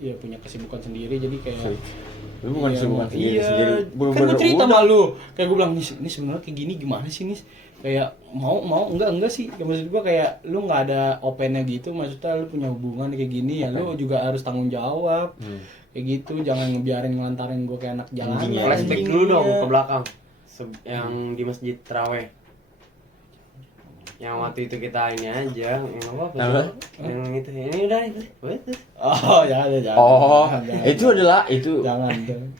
Iya punya kesibukan sendiri jadi kayak Lu bukan kesibukan sendiri. Kan gue cerita sama lu, kayak gue bilang ini sebenarnya kayak gini gimana sih nih? Kayak mau enggak sih. Maksud gue kayak lu nggak ada opennya gitu, maksudnya lu punya hubungan kayak gini ya lu juga harus tanggung jawab. Kayak gitu, jangan ngebiarin ngelantarin gue kayak anak jalanan. Flashback dulu dong ke belakang. Yang di masjid Terawih. Yang waktu itu kita ini aja, yang apa? Yang itu, ini udah itu. Oh ya jangan. Oh, Jangan. itu adalah itu. Jangan.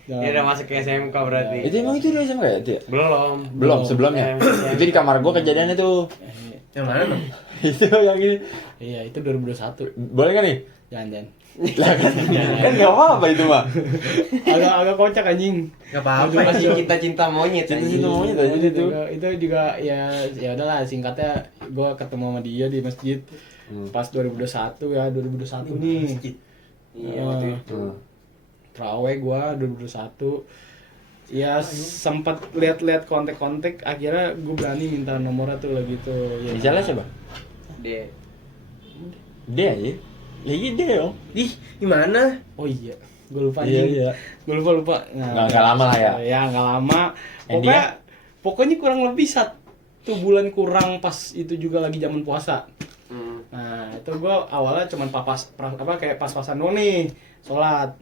Dia udah masuk ke SMK berarti. Itu emang itu dia SMK ya? Itu ya? Belum. Sebelumnya. Itu di kamar gua kejadiannya tuh. Yang mana dong? Itu yang ini. Iya itu 2021. Boleh kan nih? Jangan. Lah kan enggak apa-apa itu mah. Agak kocak anjing. Gak apa-apa ya. Masih cinta monyet. Cinta monyet aja itu. Itu juga ya udahlah singkatnya gue ketemu sama dia di masjid pas 2021 ya 2021 nih. Iya waktu itu. Terawih gue 2021 ya sempat lihat-lihat kontak-kontak, akhirnya gue berani minta nomornya tuh lagi tuh. Ya. Misalnya siapa? Dia aja. Ya iya dia dong. Ih, gimana? Oh iya, gue lupa Iya. Gue lupa. Nggak lama lah ya. Ya nggak lama. And Pokoknya kurang lebih 1 bulan kurang pas itu juga lagi zaman puasa. Nah itu gue awalnya cuman kayak pas-pasan doang nih sholat.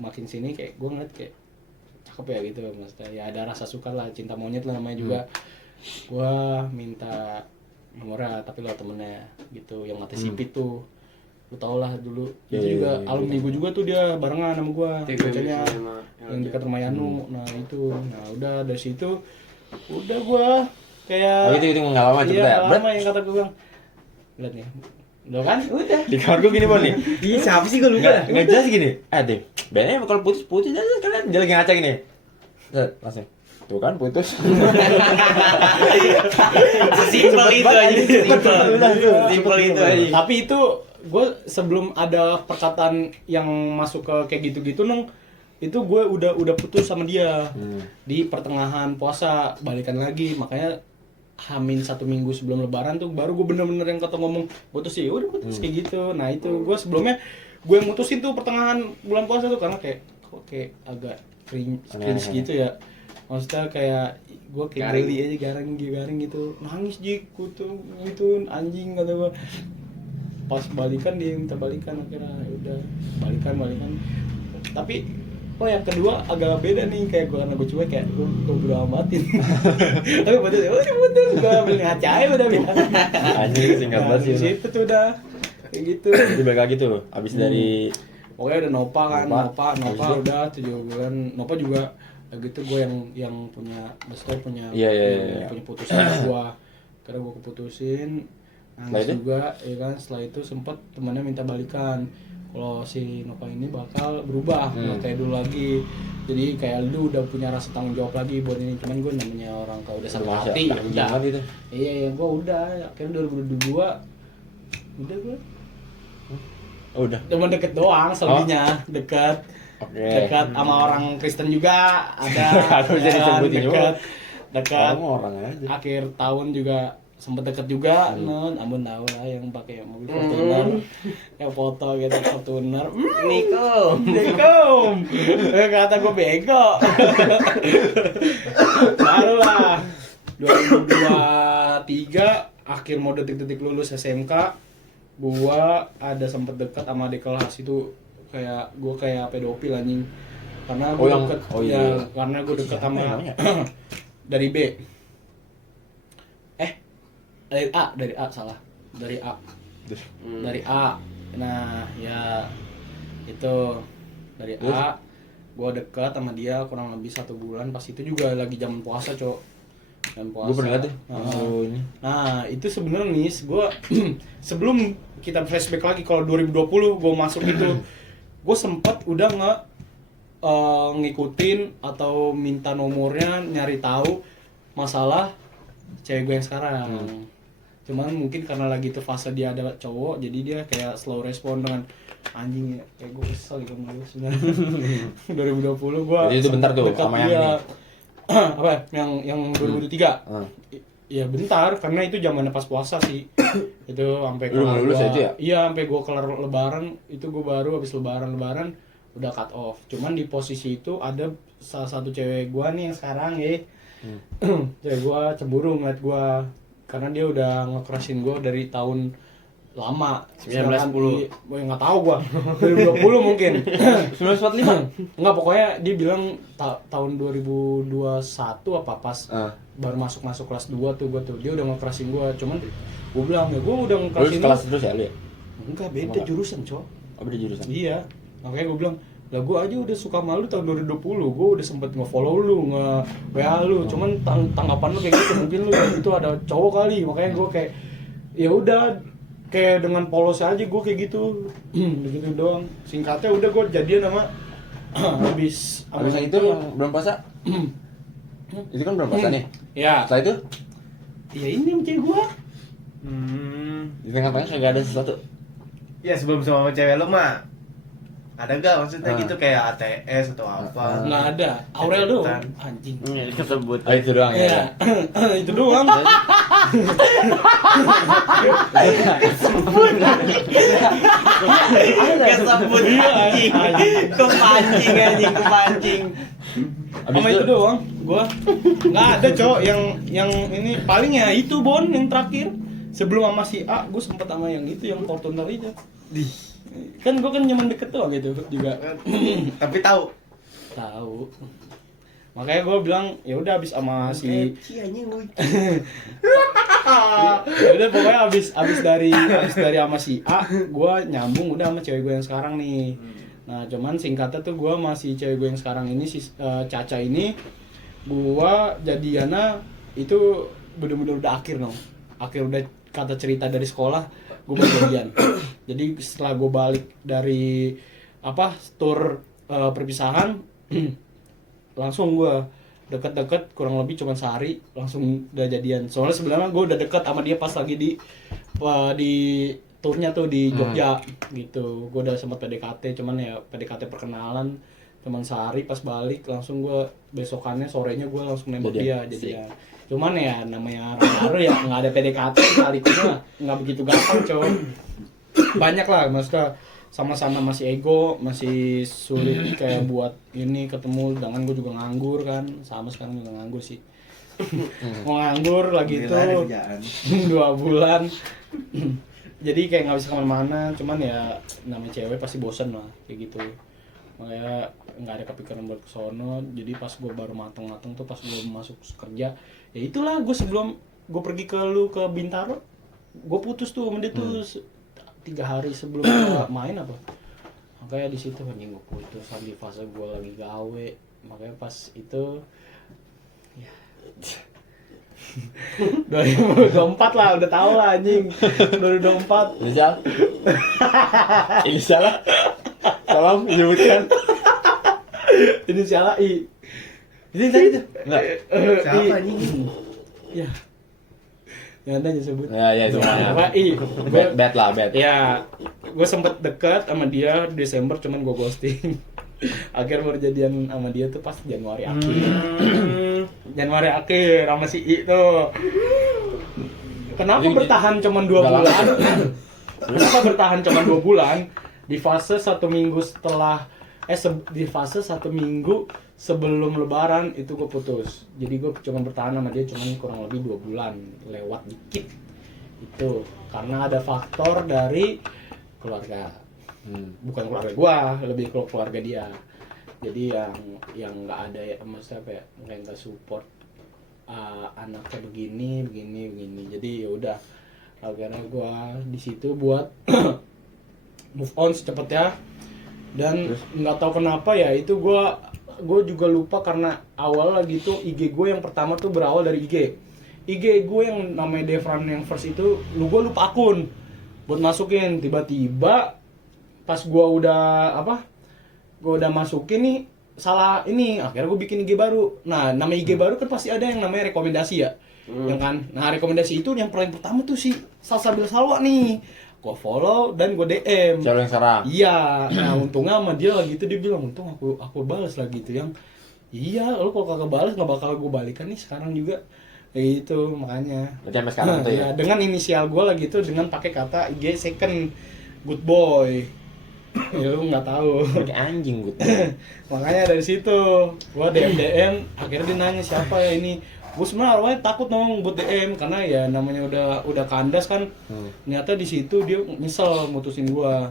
Makin sini kayak gue ngeliat kayak cakep ya gitu maksudnya ya ada rasa suka lah, cinta monyet lah namanya juga. Gua minta nomornya tapi lo temennya gitu yang mati sipit tuh, lu tau lah dulu Ya, itu ya, juga ya, alumni gue juga tuh, dia barengan sama gua bocahnya yang dekat rumah Yanu. Nah itu, nah udah dari situ udah gua kayak itu nggak lama cerita ya. lama yang kata gue bilang lihat nih udah kan udah Di kamar gue gini Bon nih. Ih, siapa sih gue lupa dah. Nggak jelas gini. Deh. Biasanya kalau putus aja kalian dia lagi ngaca gini. Set, langsung. Tuh kan putus. Simpel itu aja, simpel itu aja. tapi itu gue sebelum ada perkataan yang masuk ke kayak gitu-gitu nong, itu gue udah putus sama dia di pertengahan puasa, balikan lagi. Makanya Hamin 1 minggu sebelum lebaran tuh baru gue bener-bener yang kata ngomong putus sih, udah putus kayak gitu. Nah itu gue sebelumnya gue yang mutusin tuh pertengahan bulan puasa tuh karena kayak kok kayak agak cringe gitu ya, maksudnya kayak gue kayak geli aja, garing gitu, nangis jiku tuh gitu anjing kata gue. Pas balikan dia minta balikan, akhirnya udah balikan. Tapi yang kedua agak beda nih, kayak gue karena gue cuek kayak gue udah amatin. Tapi betul gue ambil ngaca aja udah bilang. Anjing singkat banget sih. Situ tuh udah kayak gitu. Itu balik lagi tuh. Abis dari Pokoknya udah Nova kan, Nova. Nova Habis itu? udah 7 bulan. Nova juga gitu, gue yang punya, maksudnya punya Iya. punya putusan gue. Karena gue keputusin. Setelah itu? Juga ya kan, setelah itu sempet temannya minta balikan. Kalau si Nova ini bakal berubah, nggak kayak dulu lagi. Jadi kayak lu udah punya rasa tanggung jawab lagi buat ini. Cuman gue namanya orang kalau udah sakit hati ya udah. Jangan itu. Iya ya gue udah. Akhirnya 2022 udah gue. Udah. Cuma deket doang, selebihnya deket. Oke. Dekat sama orang Kristen juga ada. Aduh, jadi ya kan, sebutin juga. dekat Orang aja. akhir tahun juga sempet deket juga. Ampun tahu lah yang pakai mobil Fortuner, yang foto gitu Fortuner. Nikom, kata gue bego. Baru lah 2023 akhir mau detik-detik lulus SMK, gua ada sempet dekat sama adik kelas itu, kayak gua kayak pedofil anjing. Karena gua deket karena gua deket sama dari B. Dari A salah. Dari A. Dari A. Nah, ya itu dari A. Gua dekat sama dia kurang lebih 1 bulan, pas itu juga lagi zaman puasa, Cok. Dan puasa. Gue pernah liat deh. Nah, itu sebenarnya nih, gue sebelum kita flashback lagi kalau 2020 gue masuk itu, gue sempat udah ngikutin atau minta nomornya, nyari tahu masalah cewek gue yang sekarang. Cuman mungkin karena lagi itu fase dia ada cowok, jadi dia kayak slow respon dengan anjing ya, kayak gue kesel gitu sama dia sebenarnya. 2020 gue Jadi itu bentar tuh sama yang ini. Apa yang 2023. Ya bentar, karena itu zamannya pas puasa sih. Itu sampai Lu lulus itu ya? Iya, sampai gua kelar lebaran, itu gua baru habis lebaran udah cut off. Cuman di posisi itu ada salah satu cewek gua nih yang sekarang ya. Cewek gua cemburu ngeliat gua karena dia udah ngekerasin gua dari tahun lama, 1910. Gue nggak tahu gua 2020 mungkin 1945. Enggak, pokoknya dia bilang tahun 2021 apa pas baru masuk kelas 2 tuh gua tuh dia udah ngekerasin gua. Cuman gua bilang ya gua udah Lu ngekerasin kelas terus ya lu ya? enggak, beda jurusan, Cok. Oh, beda jurusan. Iya, makanya gua bilang lah gua aja udah suka malu tahun 2020, gua udah sempet nge-follow lu, nge-WA lu, cuman tanggapan lu kayak gitu, mungkin lu itu ada cowok kali, makanya gua kayak ya udah kayak dengan polos aja gue kayak gitu. Begitu doang. Singkatnya udah gue jadian sama habis itu yang belum puasa? Itu kan belum puasa nih. Ya. Setelah itu Ya ini cewek gue. di tengah-tengah kagak ada sesuatu. Ya sebelum sama cewek lu mah ada gak maksudnya gitu kayak ATS atau apa? Nggak ada. Aurel doang. Anjing. Kesebut. Ah, itu doang ya. Iya. Itu doang. Kesebut anjing. Kepancing. Sama itu doang. Gua nggak ada, Cok, yang ini paling ya itu Bon yang terakhir. Sebelum sama si A, gue sempet sama yang itu, yang Fortuner itu. Kan gue kan nyaman deket doang gitu juga. Tapi tahu. Tahu. Makanya gue bilang ya udah abis sama si ya udah pokoknya abis dari sama si A, gue nyambung udah sama cewek gue yang sekarang nih. Nah cuman singkatnya tuh gue masih cewek gue yang sekarang ini si Caca ini, gue jadiannya itu bener-bener udah akhir udah kata cerita dari sekolah gue mau jadian. Jadi setelah gue balik dari tour perpisahan langsung gue deket-deket kurang lebih cuma sehari langsung udah jadian. Soalnya sebenarnya gue udah deket sama dia pas lagi di turnya tuh di Jogja gitu. Gue udah sempat PDKT, cuman ya PDKT perkenalan cuman sehari, pas balik langsung gue besokannya sorenya gue langsung nembak dia jadian. Cuman ya namanya orang baru ya nggak ada PDKT sekalipun nggak begitu gampang coy. Banyak lah maksudnya sama-sama masih ego, masih sulit kayak buat ini ketemu, sedangkan gue juga nganggur kan, sama sekarang juga nganggur sih. Mau nganggur lagi tuh 2 bulan. Jadi kayak nggak bisa kemana-mana, cuman ya namanya cewek pasti bosen lah kayak gitu. Makanya nggak ada kepikiran buat kesono. Jadi pas gue baru mateng-mateng tuh pas gue masuk kerja, ya itulah gue sebelum gue pergi ke Bintaro, gue putus tuh sama dia tuh 3 hari sebelum main apa. Makanya di situ anjing gue putus di fase gue lagi gawe. Makanya pas itu ya 2024 lah, udah tahu lah anjing. 2024. Ini salah. Tolong disebutkan. Ini salah I. Ini tadi tuh. Enggak. Siapa anjing? Ya. Yang tadi sebut. Ya semuanya. Apa I? Bad lah. Ya, gue sempet dekat sama dia Desember, cuman gue ghosting. Akhirnya baru jadian sama dia tuh pas Januari akhir. Januari akhir sama si I tuh. Kenapa bertahan cuman 2 bulan? Kenapa bertahan cuman 2 bulan? Di fase 1 minggu setelah di fase 1 minggu sebelum lebaran itu gue putus. Jadi gue cuma bertahan sama dia cuman kurang lebih 2 bulan, lewat dikit. Itu karena ada faktor dari keluarga. Bukan keluarga gua, lebih ke keluarga dia. Jadi yang nggak ada ya, maksudnya apa ya, nggak support anaknya begini. Jadi ya udah, akhirnya gua di situ buat move on secepatnya. Dan nggak tahu kenapa ya itu gua juga lupa karena awal lagi tuh IG gue yang pertama tuh berawal dari IG gue yang namanya Devran yang first itu, gue lupa akun buat masukin. Tiba-tiba pas gue udah masukin nih salah ini, akhirnya gue bikin IG baru. Nah nama IG baru kan pasti ada yang namanya rekomendasi ya, yang kan. Nah rekomendasi itu yang paling pertama tuh si Salsabil Salwa nih, gue follow dan gue DM. Siapa yang sekarang? Iya, nah untungnya sama dia lagi itu dia bilang untung aku balas lagi itu yang iya, lo kalau kagak balas nggak bakal gue balikan nih sekarang juga. Kayak gitu makanya. Berarti sampai sekarang tuh ya. Dengan inisial gue lagi itu dengan pakai kata IG second good boy. Ya lu nggak tahu. Kayak anjing gue. Makanya dari situ gua DM, akhirnya dia nanya siapa ya ini. Gue sebenarnya awalnya takut buat DM karena ya namanya udah kandas kan. Ternyata di situ dia nyesel mutusin gua.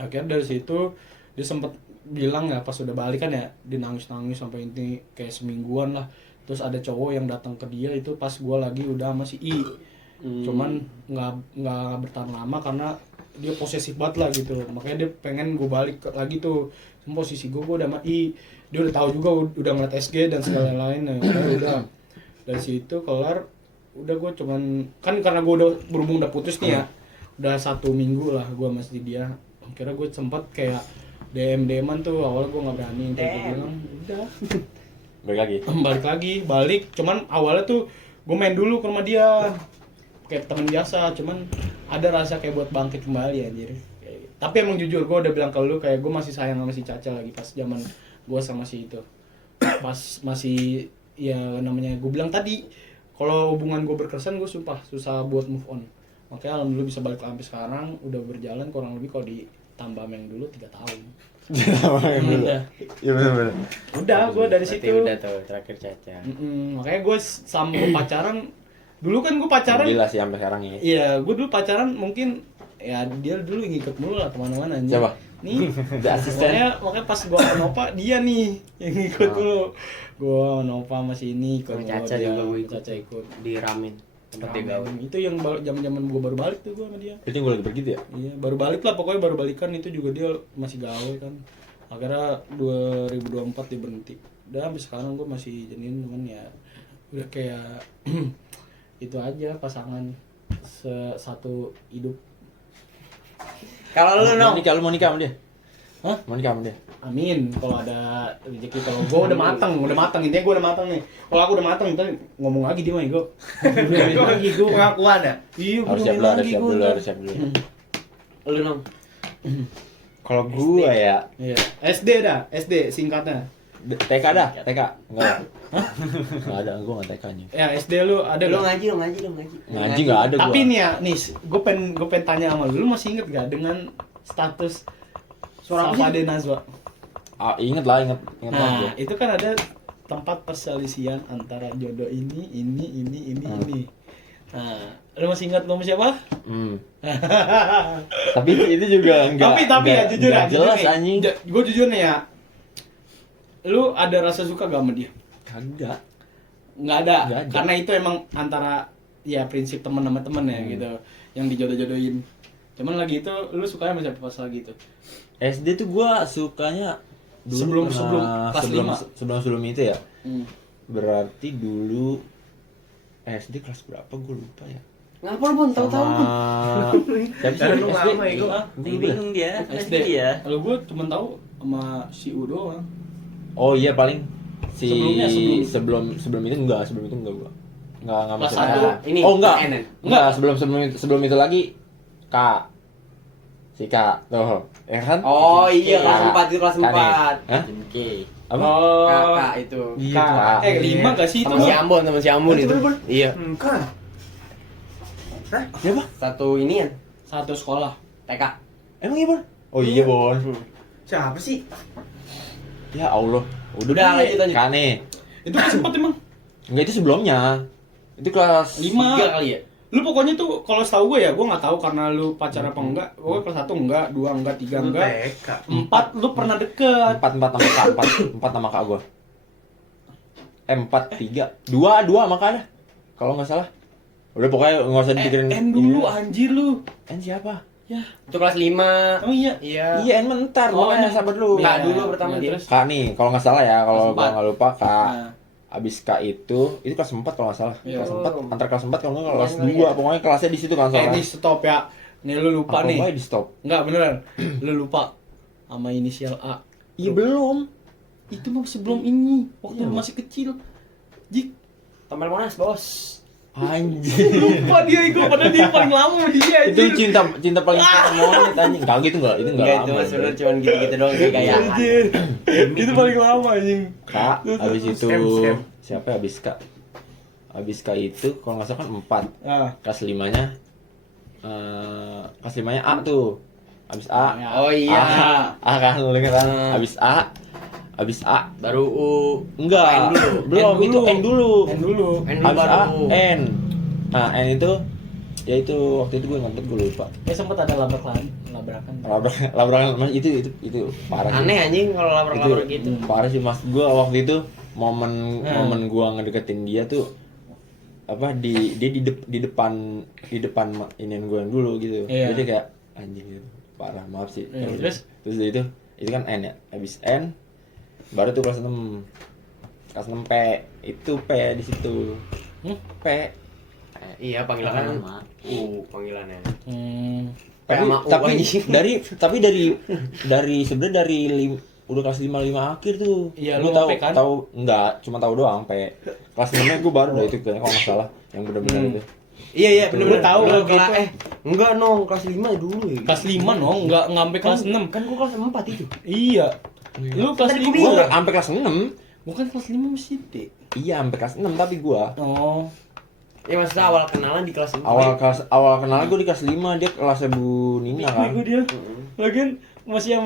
Akhirnya dari situ dia sempet bilang ya pas udah balikan ya, dia nangis sampai ini kayak semingguan lah. Terus ada cowok yang datang ke dia itu pas gua lagi udah masih I. Cuman nggak bertahan lama karena dia posesif banget lah gitu, makanya dia pengen gue balik lagi tuh. Posisi gue udah sama I, dia udah tahu juga, udah ngeliat SG dan segala lain. Udah dari situ kelar, udah gue cuman kan karena gue udah berhubung udah putus nih ya, udah 1 minggu lah gue masih dia. Akhirnya gue sempat kayak DM-an tuh, awalnya gue nggak berani, gue bilang udah balik cuman awalnya tuh gue main dulu ke rumah dia kayak teman biasa, cuman ada rasa kayak buat bangkit kembali anjir. Tapi emang jujur gue udah bilang ke lu kayak gue masih sayang sama si Caca lagi pas zaman gue sama si itu. Pas masih ya namanya gue bilang tadi, kalau hubungan gue berkesan gue susah buat move on. Makanya alhamdulillah bisa balik sampai sekarang, udah berjalan kurang lebih kalau ditambah yang dulu 3 tahun. Udah. Iya benar. Udah gue dari Berarti situ. udah tuh terakhir Caca. Makanya gue sama pacaran. Dulu kan gue pacaran. Gila sih sampai sekarang ini. Iya, gue dulu pacaran mungkin ya dia dulu ngikut mulu lah kemana-mana anjir. Siapa? Nih, The asisten. makanya pas gue ke Nova dia nih yang ngikut mulu. Gua Nova masih ini ikut. Sama Caca juga gua ikut. Caca ikut. Di Ramen tempat dia gawe. Itu yang zaman-zaman gua baru balik tuh gua sama dia. Itu yang gue lagi pergi tuh ya. Iya, baru balik lah pokoknya baru balikan itu juga dia masih gawe kan. Akhirnya 2024 dia berhenti. Udah sampai sekarang gua masih jadiin temen ya. Udah kayak itu aja pasangan satu hidup. Kalau lu Mau dong. nikah, lu mau nikah sama dia? Hah? Mau nikah sama dia? Amin kalau ada rezeki. Kalau gue udah matang intinya gue udah matang nih. Kalau aku udah matang ntar ngomong lagi dia mah gue. lagi gue pengakuan ya. Iya, Harus siap dulu, harus siap dulu. Lu dong. Kalau gua ya Iya. SD dah, SD singkatnya. TK dah, TK. Enggak. Hah? Enggak ada, gua enggak TK-nya. Ya SD lu ada Lu nggak? ngaji. Ngaji enggak ada gua. Tapi nih ya, gue pengen tanya sama lu masih inget gak dengan status Suara apa Safade Nazwa? Ah, inget lah, inget Nah, aja. itu kan ada tempat perselisihan antara jodoh ini. Nah, lu masih ingat lu sama siapa? Tapi itu juga enggak. Tapi ya jujur enggak jelas nih. anjing. Gue jujur nih ya. Lu ada rasa suka gak sama dia? Kagak. Nggak ada. Nggak ada. Karena itu emang antara ya prinsip teman sama teman ya gitu, yang dijodoh-jodohin. Cuman lagi itu lu sukanya sama siapa pas lagi itu? SD tuh gua sukanya dulu Sebelum kelas 5. sebelum itu ya. Hmm. Berarti dulu SD kelas berapa gua lupa ya. Ngapa lu pun tahu-tahu pun. Siapa sih Karena lu SD? lama ya, gua. Bingung dia. SD ya. Kalau gue cuma tahu sama si U doang. Oh iya paling si Sebelumnya, sebelum itu enggak gua. Enggak Kelas masuk. satu. Ini Oh enggak. KN. Enggak, sebelum itu lagi Kak. Si Kak tuh, ya kan? Oh iya, kelas Kak. 4 itu kelas Kak nih. 4. Hah? Oke. Apa? Oh, Kakak itu. Iya, Kak. Kak. 5 gak sih itu? Sama si Ambon itu. Iya. Bukan. Siapa? Satu inian, Satu sekolah. TK. Emang iya, Bon? Oh iya, Bon. Siapa sih? Ya Allah. Udah, deh. lanjut. Kak nih. Itu kelas 4 emang? Enggak, itu sebelumnya. Itu kelas 5 3 kali ya? Lu pokoknya tuh kalau setahu gue ya, gue nggak tahu karena lu pacar apa enggak. Gue kelas 1 enggak, 2 enggak, 3 enggak. TK. 4 lu pernah deket. 4 sama Kak, 4 sama Kak gua. 4 3. 2 sama Kak dah. Kalau enggak salah. Udah pokoknya enggak usah dipikirin. N dulu anjir lu. N siapa? Ya. Itu kelas 5. Oh iya. Iya. Iya, N bentar. Oh, Pokoknya N. sabar dulu. Kak Iya. dulu pertama Nah, dia. terus? Kak nih, kalau nggak salah ya, kalau Kelas gua 4. nggak lupa Kak. Nah. Abis Kak itu kelas 4 kalau nggak salah. Iya. Kelas 4, antar kelas 4 kalau nggak kelas Iya. 2, pokoknya kelasnya di situ kan soalnya. Ini stop ya. Nih lu lupa Apa nih. baik di stop? Enggak beneran. Lu lupa sama inisial A. Iya belum. Itu mah sebelum ini, waktu Iya, lu masih kecil. Jik, Tampil Monas, Bos. Anjir. lupa dia itu padahal dia paling lama sama dia Itu cinta paling monyet anjing. Enggak gitu enggak, itu enggak Enggak, itu lama. mah sebenarnya cuma gitu-gitu doang kayak gayaan. Anjir. Itu paling lama anjing. Kak, abis itu Scam. siapa ya abis Kak? Abis Kak itu kalau nggak salah kan 4. Ah. Kelas 5-nya kelas 5-nya A tuh. Abis A. Oh iya. A kan lu inget kan? Abis A Baru U. enggak. N dulu. Belum, N itu dulu. N dulu. N dulu. N dulu Abis A baru. N. Nah, N itu ya itu waktu itu gue ingat banget, gue lupa. Sempat ada labrakan. Labrakan Mas itu parah sih. Aneh anjing kalau labrak-labrak Itu gitu. parah sih Mas. Gue waktu itu momen gua ngedeketin dia tuh apa dia di depan inian gue yang dulu gitu. Iya. Jadi kayak anjing gitu. Parah, maaf sih. Iya, Terus itu kan N ya. Habis N baru tuh kelas 6. Kelas 6 P. Itu P di situ. P. Iya, panggilannya Sama. U panggilannya. Tapi Sama U anjing. dari sebenarnya udah kelas 5 akhir tuh. Iya, lu lu tahu P kan? tahu enggak, cuma tahu doang P. Kelas 6-nya gue baru dah itu kayaknya kalau enggak salah yang benar-benar itu. Iya, bener-bener Lu tahu Lu gitu. enggak nong, kelas 5 dulu ya. Kelas 5 no, enggak sampai kelas 6. Kan gua kelas 4 itu. Iya. Lu kelas Tadi 5. gua Gua enggak sampai kelas 6. Bukan kelas 5 masih D. Iya, sampai kelas 6 tapi gua Oh. Ya maksudnya awal kenalan di kelas 5. awal kenal gue di kelas 5, dia kelasnya Bu Nina kan. Bego dia. Lagian masih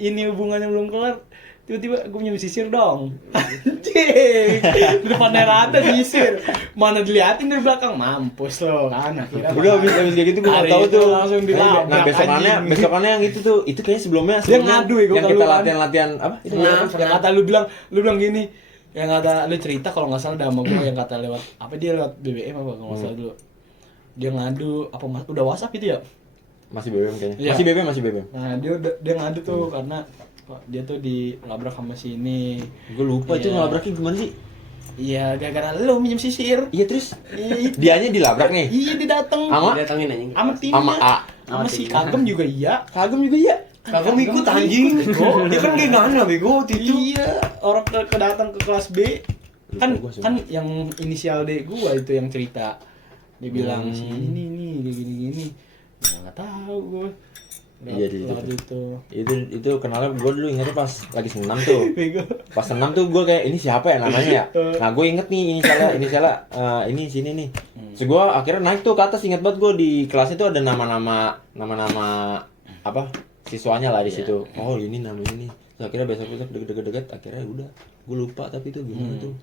ini hubungannya belum kelar. Tiba-tiba gue punya sisir dong. Anjing. Di depannya rata sisir. Mana diliatin dari belakang, mampus lo kan. Akhirnya Udah habis kayak gitu gue enggak hari tahu itu tuh. langsung dilabrak, Nah, anjing. besokannya yang itu tuh, itu kayaknya sebelumnya Dia ngadu ya, gua yang kita keluar. latihan apa? Itu Senam. Yang kata lu bilang gini, Yang ada lu cerita kalau nggak salah sama gue yang kata lewat apa dia lewat BBM apa kalau nggak salah dulu. Dia ngadu apa udah WhatsApp itu ya? Masih BBM kayaknya. Iya. Masih BBM. Nah, dia ngadu tuh karena dia tuh dilabrak sama si ini. Gue lupa itu Iya. ngelabraknya gimana sih? Iya, gara-gara lu minjem sisir. Iya terus Iya, dianya dilabrak nih. iya dia dateng Sama? Datangin anjing. sama timnya. Sama A. Sama si Kagem juga iya. Kagum juga iya. Kagak ikut anjing. Dia kan dia ngana bego waktu itu. Iya, orang kedatang ke kelas B. Kan Lupa gua kan yang inisial D gua itu yang cerita. Dia bilang si ini nih dia gini-gini. Ya enggak tahu gua. Iya, di situ. Itu. Itu kenalnya gue dulu ingetnya pas lagi senam tuh. Bego. Pas senam tuh gue kayak ini siapa ya namanya ya. Nah gue inget nih inisialnya ini sini nih. Terus gue akhirnya naik tuh ke atas, inget banget gue di kelas itu ada nama-nama apa siswanya lah di situ. Oh ini namanya nih. Terus akhirnya besok deket-deket akhirnya udah gue lupa tapi itu gimana tuh.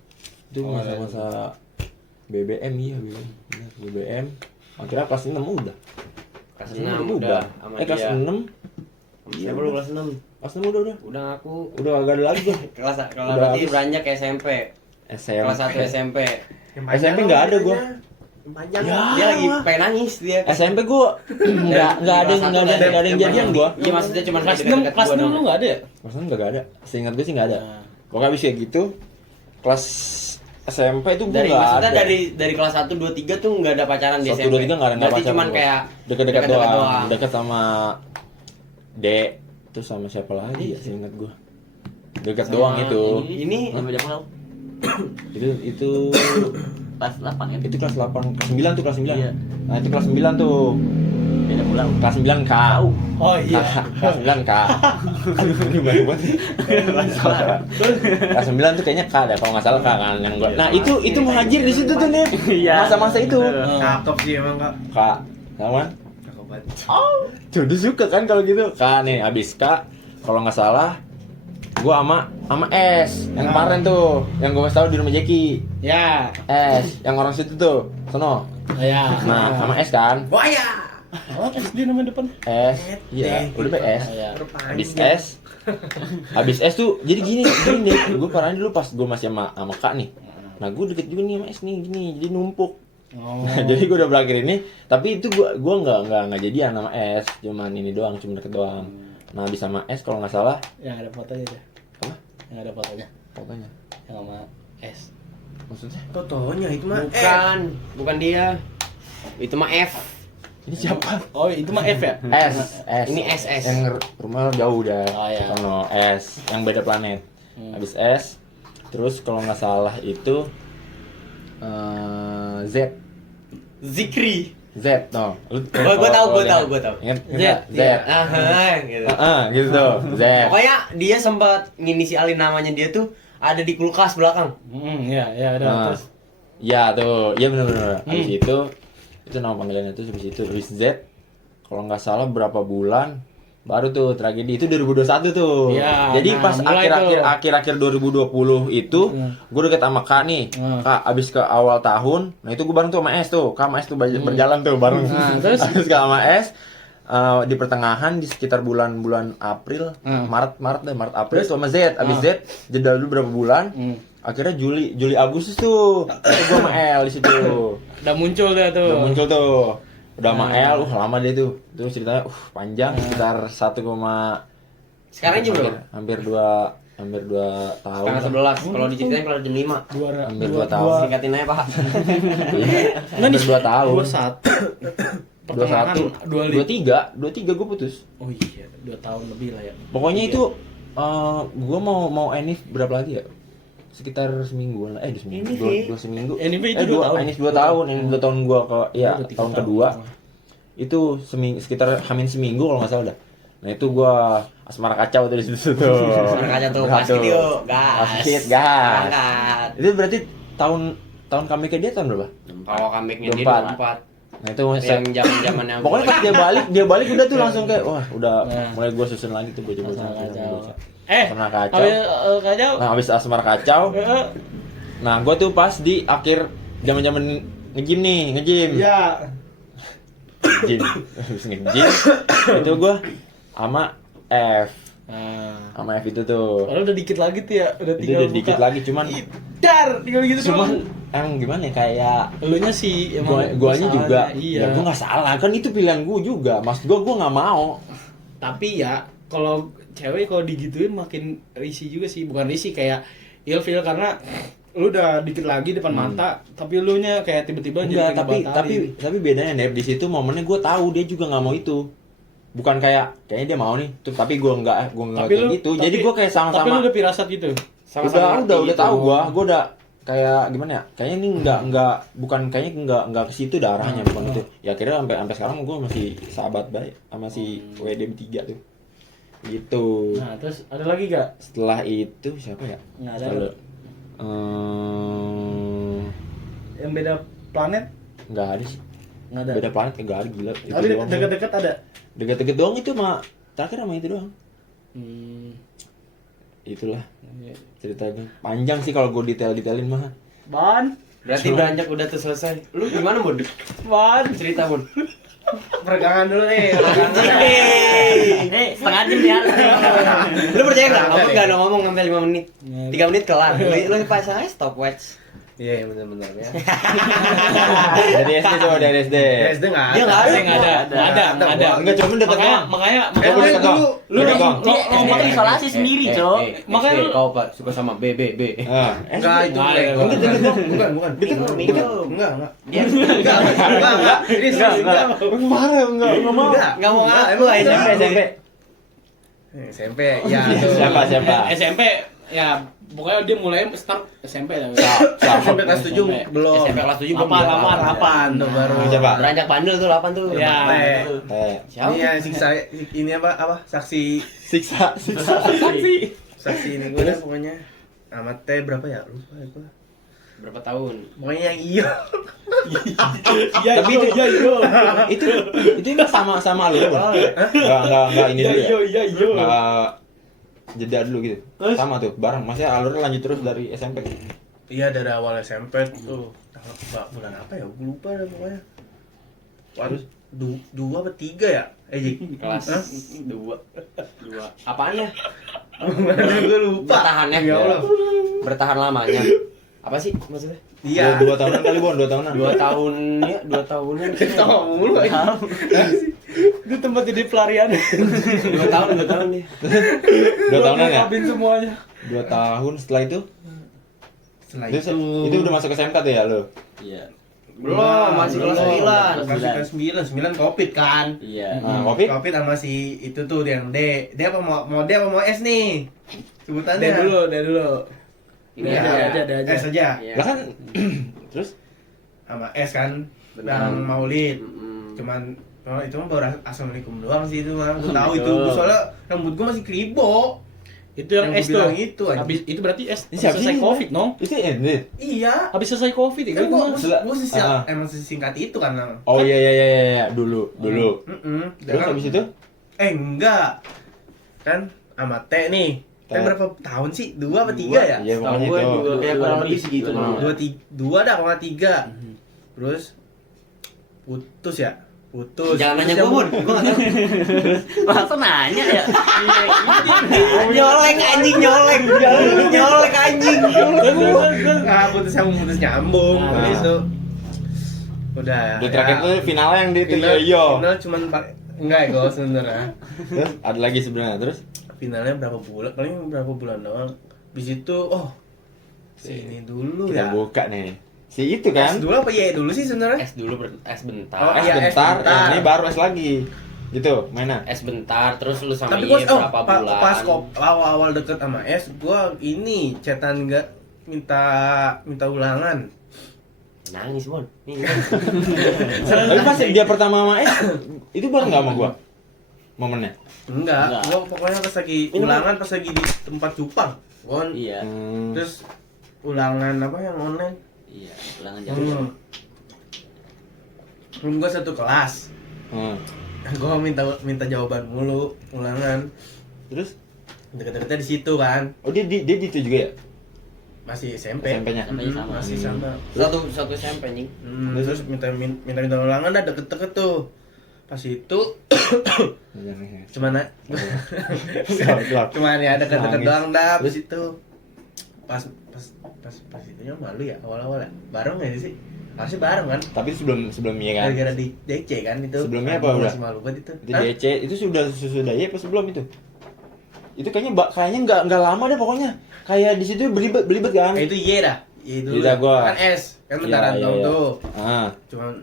Itu masa-masa BBM iya BBM. Bener, BBM. Akhirnya kelas 6 udah. Kelas 6 udah sama kelas dia. 6. Iya, belum kelas 6. Kelas 6 udah. Udah aku Udah agak ada lagi gua. kelas kalau Udah berarti habis. beranjak ke SMP. SMP. Kelas 1 SMP. SMP nggak ada gua. Panjang. Dia lagi pengen nangis dia. SMP gua nggak ada yang jadian gua. Iya maksudnya cuma Kelas 6 kelas 6 lu enggak ada ya? Kelas 6 nggak ada. Seingat gue sih nggak ada. Kok nggak bisa gitu? Kelas SMP itu gua dari nggak maksudnya ada. dari kelas 1 2 3 tuh enggak ada pacaran di 1, SMP. 2, 3 nggak ada Berarti pacaran cuman gua. kayak Deket-deket deket-deket doang. Deket sama D. Terus sama siapa lagi ya seingat gua. Deket doang itu. Ini Yang beda pulau. Itu Kelas 8 kan? itu kelas 8, kelas 9 tuh kelas 9. Iya. Nah, itu kelas 9 tuh. Beda pulau. Kelas 9 K. Oh iya. Kelas 9 K. Ini baru banget. Kelas 9 tuh kayaknya K deh kalau nggak salah K kan yang gua. Nah, itu muhajir di situ tuh nih. Iya. Masa-masa itu. Cakep sih emang kak. K. Sama? Cakep banget. Tuh dia suka kan kalau gitu. K nih habis K kalau nggak salah gua sama S yang kemarin tuh yang gua kasih tahu di rumah Jeki. Ya. S yang orang situ tuh. Sono. Ya. Nah, sama S kan. Buaya. Oh, SD nama depan. S. Iya, udah S. Iya. Habis S. Habis S tuh jadi gini deh. Gue parahin dulu pas gue masih sama Kak nih. Nah, gue deket juga nih sama S nih gini. Jadi numpuk. Oh. Nah, jadi gue udah berakhir ini, tapi itu gue nggak jadian sama S, cuman ini doang, cuma deket doang. Nah, habis sama S kalau nggak salah, Yang ada fotonya deh. apa? Yang ada fotonya. Fotonya. Yang sama S. Maksudnya? Totonya itu mah. bukan dia. Itu mah F. Ini siapa? Oh, itu mah F ya? S. Ini SS. Yang rumah jauh udah. Oh, iya. Sono S, yang beda planet. Habis S, terus kalau nggak salah itu Z. Zikri. Z, no. Gua tahu. Ingat? Z. Z. Gitu. Gitu. Z. Pokoknya dia sempat nginisialin namanya dia tuh ada di kulkas belakang. Iya, ada. Nah, Terus ya tuh, iya benar. Habis itu nama panggilannya itu habis Z. Kalau nggak salah berapa bulan baru tuh tragedi itu 2021 tuh. Iya, Jadi nah, pas mulai akhir-akhir 2020 itu gue deket sama Kak nih. Kak abis ke awal tahun, nah itu gue bareng tuh sama S tuh. Kak sama S tuh berjalan tuh bareng. Nah, terus? Abis ke sama S di pertengahan di sekitar bulan April, Maret April tuh sama Z. Abis Z jeda dulu berapa bulan. Akhirnya Juli Agustus tuh. Itu gue sama L di situ. udah muncul dah tuh. Udah muncul tuh. Udah sama L, lama deh tuh. Itu ceritanya panjang sekitar 1, Sekarang aja bro. hampir 2 tahun. Setengah 11. Kalau diceritain kalau jam 5. Hampir 2 tahun. Singkatin aja pak. Hampir 2 tahun. 21. Pertengahan 25. 23 gue putus. Oh iya, 2 tahun lebih lah ya. Pokoknya itu gue mau enif berapa lagi ya? Sekitar semingguan lah, dua seminggu. NIP itu 2 tahun. Enif 2 tahun, ini 2 tahun gue ke, ya Udah 3 tahun tahun. kedua. Itu sekitar hamin seminggu kalau nggak salah dah. Nah itu gue asmara kacau tuh di situ tuh. Asmara kacau tuh, pas video, gas. Pas gas. Berangkat. Itu berarti tahun kami ke dia tahun berapa? Kalau comebacknya dia 24. 24. Nah itu Yang zaman yang pokoknya pas dia balik udah tuh langsung kayak wah udah mulai gue susun lagi tuh bocah-bocah. Kacau. Asmara kacau. Kacau. Nah habis asmara kacau, nah gue tuh pas di akhir zaman nge-gym. Iya. Nge-gym. Habis nge-gym itu gue sama F. Sama F itu tuh. Padahal udah dikit lagi tuh ya, udah Itu tinggal udah dikit lagi cuman tinggal gitu cuman doang. gimana ya kayak Elunya sih guanya juga iya. ya gua nggak salah kan itu pilihan gua juga maksud gua nggak mau. Tapi ya kalau cewek kalau digituin makin risih juga sih, bukan risih kayak ilfil karena lu udah dikit lagi depan mata tapi lu nya kayak tiba-tiba Enggak, jadi tapi bedanya Nep di situ momennya gua tahu dia juga nggak mau itu. Bukan kayaknya dia mau nih, tuh tapi gua nggak kayak gitu. Jadi gua kayak tapi lu sama-sama udah pirasat gitu. udah tahu gua udah kayak gimana ya? Kayaknya ini enggak bukan kayaknya enggak ke situ dah arahnya bukan itu. Ya akhirnya sampai sekarang gua masih sahabat baik sama si WD 3 tuh. Gitu. Nah, terus ada lagi gak? Setelah itu siapa ya? Nggak ada. Kalau Yang beda planet? enggak ada sih. Nggak ada. Beda planet enggak ada gila. Itu Ada doang. dekat-dekat ada. Dekat-dekat doang itu mah terakhir sama itu doang. Itulah ceritanya. Panjang sih kalau gue detailin mah. Ban. Berarti beranjak udah tuh selesai. Lu gimana, Bun? Ban. Cerita, Bun. Peregangan dulu nih. Setengah jam dia. Lu percaya enggak? Ada Aku nih. enggak ngomong sampai 5 menit. 3 menit kelar. Lu pasang aja stopwatch. Iya, benar-benar ya. Dari SD coba dari SD. SD enggak ada. Dia nggak ada. Nggak ada. Enggak cuma dekat doang. Makanya Coba dekat doang. lu Dekat doang. Dia tuh isolasi sendiri, Cok. Makanya lu- kau Pak suka sama B. Ah, Enggak itu. Nggak ada. Bukan, bukan. Deket. Enggak. Enggak. Ini enggak. Marah enggak mau. Enggak mau ngaku Emang SMP. SMP ya tuh. Siapa? SMP ya pokoknya dia mulai start SMP lah. SMP kelas 7 belum. SMP kelas 7 belum. Apaan Tuh baru. Siapa? Beranjak bandel tuh 8 tuh. Ya. Siapa? Ini ya siksa ini apa? Saksi Siksa. saksi ini gue dah pokoknya. Sama T berapa ya? Lupa gue. Berapa tahun? Pokoknya yang iya. Iya, Tapi itu enggak sama lu. Enggak ini dulu ya. iya. Enggak jeda dulu gitu. Sama tuh, bareng. Maksudnya alurnya lanjut terus dari SMP. Iya dari awal SMP tuh. Bulan apa ya? Gue lupa dah pokoknya. Waduh, 2 apa 3 ya? Jik. Kelas Hah? 2. Apaan ya? Gue lupa. Bertahannya. Ya Allah. Bertahan lamanya. Apa sih maksudnya? Iya. 2 tahunan kali, Bon, 2 tahunan. 2 tahun ya, 2 tahunan. Kita ngomong mulu aja. Itu tempat jadi pelarian. 2 tahun nih. 2 tahunan ya? Kabin semuanya. 2 tahun setelah itu. Setelah Itu udah masuk SMK tuh ya lo? Iya. Belum, masih kelas 9. Masih kelas 9 Covid kan. Iya. Nah, Covid? Covid sama si itu tuh yang D. Dia apa mau D apa mau S nih? Sebutannya. Dia dulu. Iya, dia aja. S aja. Iya. Lah kan terus Sama S kan. Benar. Yang Maulid. Mm-mm. Cuman itu mah baru assalamualaikum doang sih itu mah. Gue tahu itu. Oh. Gua soalnya rambut gue masih kribo. Itu yang Yang S gua tuh. bilang itu, anjing. Habis itu berarti S Ini siapa selesai sih? Covid, no? itu ini. Iya. Habis selesai Covid ya. Kan gua Ah. emang sesingkat itu kan. Nang. Oh iya dulu. Terus Kan- habis itu? enggak. Kan sama T nih. T T. berapa tahun sih? 2 apa 3 ya? Iya Tahu pokoknya gue itu. juga kayak kurang lebih segitu. Dua. Bang. 2 dah kalau nggak 3. Terus putus ya? Putus. Jangan nanya Terus gue, Bun. Gue nggak tahu. Langsung nanya ya. Nyolek anjing, nyolek. Nyolek anjing. Nggak putus nyambung. Ah. Habis itu udah. Udah terakhir tuh finalnya yang di itu yo. Final cuman enggak ya gue sebenarnya. Terus ada lagi sebenarnya terus Finalnya berapa bulan? Paling berapa bulan doang. Habis itu ini dulu kita ya. buka nih. Si itu kan? S dulu apa Y dulu sih sebenarnya? S dulu, S bentar. Oh, S iya, bentar, S bentar. ini baru S lagi. Gitu, mainnya. S bentar, terus lu sama Tapi Y gua berapa bulan? pas awal-awal deket sama S, gua ini chatan enggak minta ulangan. Nangis, Bon. Nih, Tapi pas dia pertama sama S, itu bareng nggak sama gua? Momennya. Enggak, Enggak. gua pokoknya pas lagi ulangan pas lagi di tempat cupang. Gon. Iya. Terus ulangan apa yang online? Iya, ulangan jam. Gua satu kelas. Hmm. Gua minta jawaban mulu ulangan. Terus? Deket-deketnya di situ kan. Oh dia di itu juga ya? Masih SMP. SMP-nya. SMP-nya sama. Masih sama. Satu SMP anjing. Terus minta ulangan dah deket-deket tuh. Pas itu cuman cuman ya deket-deket doang dah. Pas itu pas itunya malu ya awal-awal ya. Bareng ya sih? Pasti bareng kan? Tapi sebelum ya kan. Gara-gara di DC kan itu. Sebelumnya apa Aduh, udah? masih malu banget itu. Itu DC itu sudah sesudah ya apa sebelum itu? Itu kayaknya nggak lama deh pokoknya. Kayak di situ belibet kan. Itu Y dah. Y dulu. Iya, gua. Kan S, kan bentaran Iya, dong iya. tuh. Ah. Cuman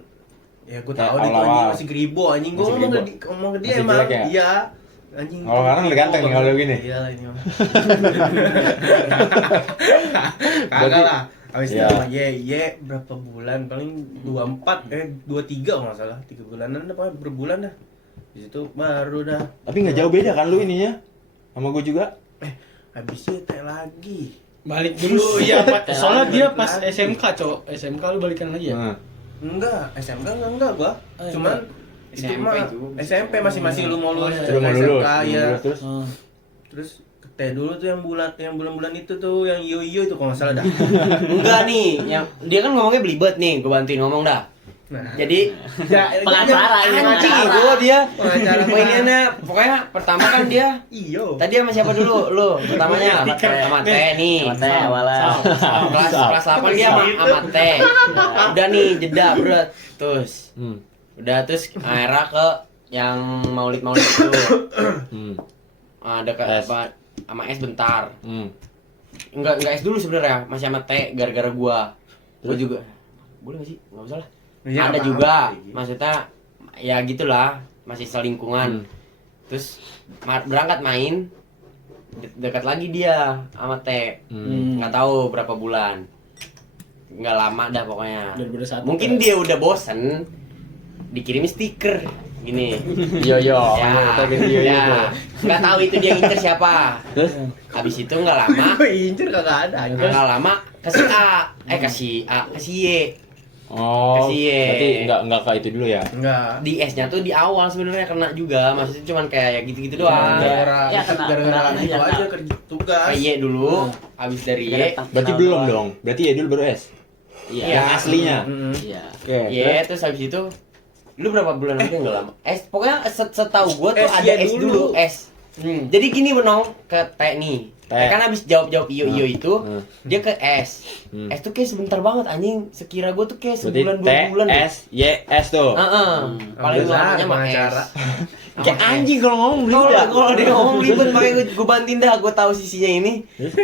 ya gue Kayak tahu dia tuh awal-awal. anjing masih geribo anjing. Gue Masih ngomong ke dia Masih emang. jelek ya? Iya. Anjing. Oh, sekarang lebih ganteng nih kalau gini. Iya lah ini mah. Kagak lah. Habis itu Iya. sama Y berapa bulan? Paling 23 kalau nggak salah. 3 bulanan apa berbulan dah. Di situ baru dah. Tapi nggak jauh beda kan lu ininya sama gue juga. Habisnya teh lagi. Balik dulu ya Pak. Soalnya dia Balik pas lagi. SMK, Cok. SMK lu balikan lagi ya? Nah. Enggak, SMK enggak gua. Oh, Cuman itu SMP mah itu. SMP masih lu mau lulus Udah mau lulus. SMK ya. Terus Oh. Terus teh dulu tuh yang bulan-bulan itu tuh yang iyo itu kalau nggak salah dah. Enggak nih, yang dia kan ngomongnya belibet nih, gue bantuin ngomong dah. Nah, Jadi Pengacara ini, anjing pengacara. gue dia. Pengacara. Poinnya pokoknya pertama kan dia iyo. tadi sama siapa dulu? Lu pertamanya sama Teh nih. Sama Teh awalnya. Kelas 8 dia sama Teh. Udah nih jeda berat. Terus udah terus akhirnya ke yang maulid itu. Ada ke S. apa sama S bentar. Hmm. Enggak S dulu sebenarnya, masih sama Teh gara-gara gua. Gua juga boleh gak sih? Enggak usah lah. Ya, Ada apa-apa. juga, maksudnya ya gitulah, masih selingkungan. Terus berangkat main dekat lagi dia sama Teh. Nggak tahu berapa bulan. Nggak lama dah pokoknya. 2021. Mungkin dia udah bosen dikirim stiker gini. Yo yo. Ya, nggak tahu itu dia ngincer siapa. Terus Habis itu nggak lama, Gue incer kagak ada. nggak lama kasih A, kasih Y. oh, Kasih ye. berarti nggak kayak itu dulu ya. Enggak. Di S-nya tuh di awal sebenarnya kena juga, maksudnya cuman kayak ya gitu-gitu doang. Gara-gara Ya, kena- gara-gara kena itu aja, aja kena. kerja tugas. Kayak Y dulu, habis dari Y, Berarti belum dong. Berarti ya dulu baru S. Iya. Yang aslinya. Mm-mm. Iya. Oke. Y terus habis itu lu berapa bulan lagi nggak lama? S, pokoknya setahu gua tuh S, ada Y S dulu. dulu, S. Jadi gini Benong ke T nih. T. Kan habis jawab iyo itu, dia ke S. Hmm. S tuh kayak sebentar banget anjing. Sekira gua tuh kayak Berarti sebulan T 2 bulan. S Y S tuh. Heeh. Paling Alhamdulillah, lamanya mah pengacara. S. Kayak anjing kalau ngomong Kalau dia ngomong ribet makanya gue bantuin dah, gue tahu sisinya ini.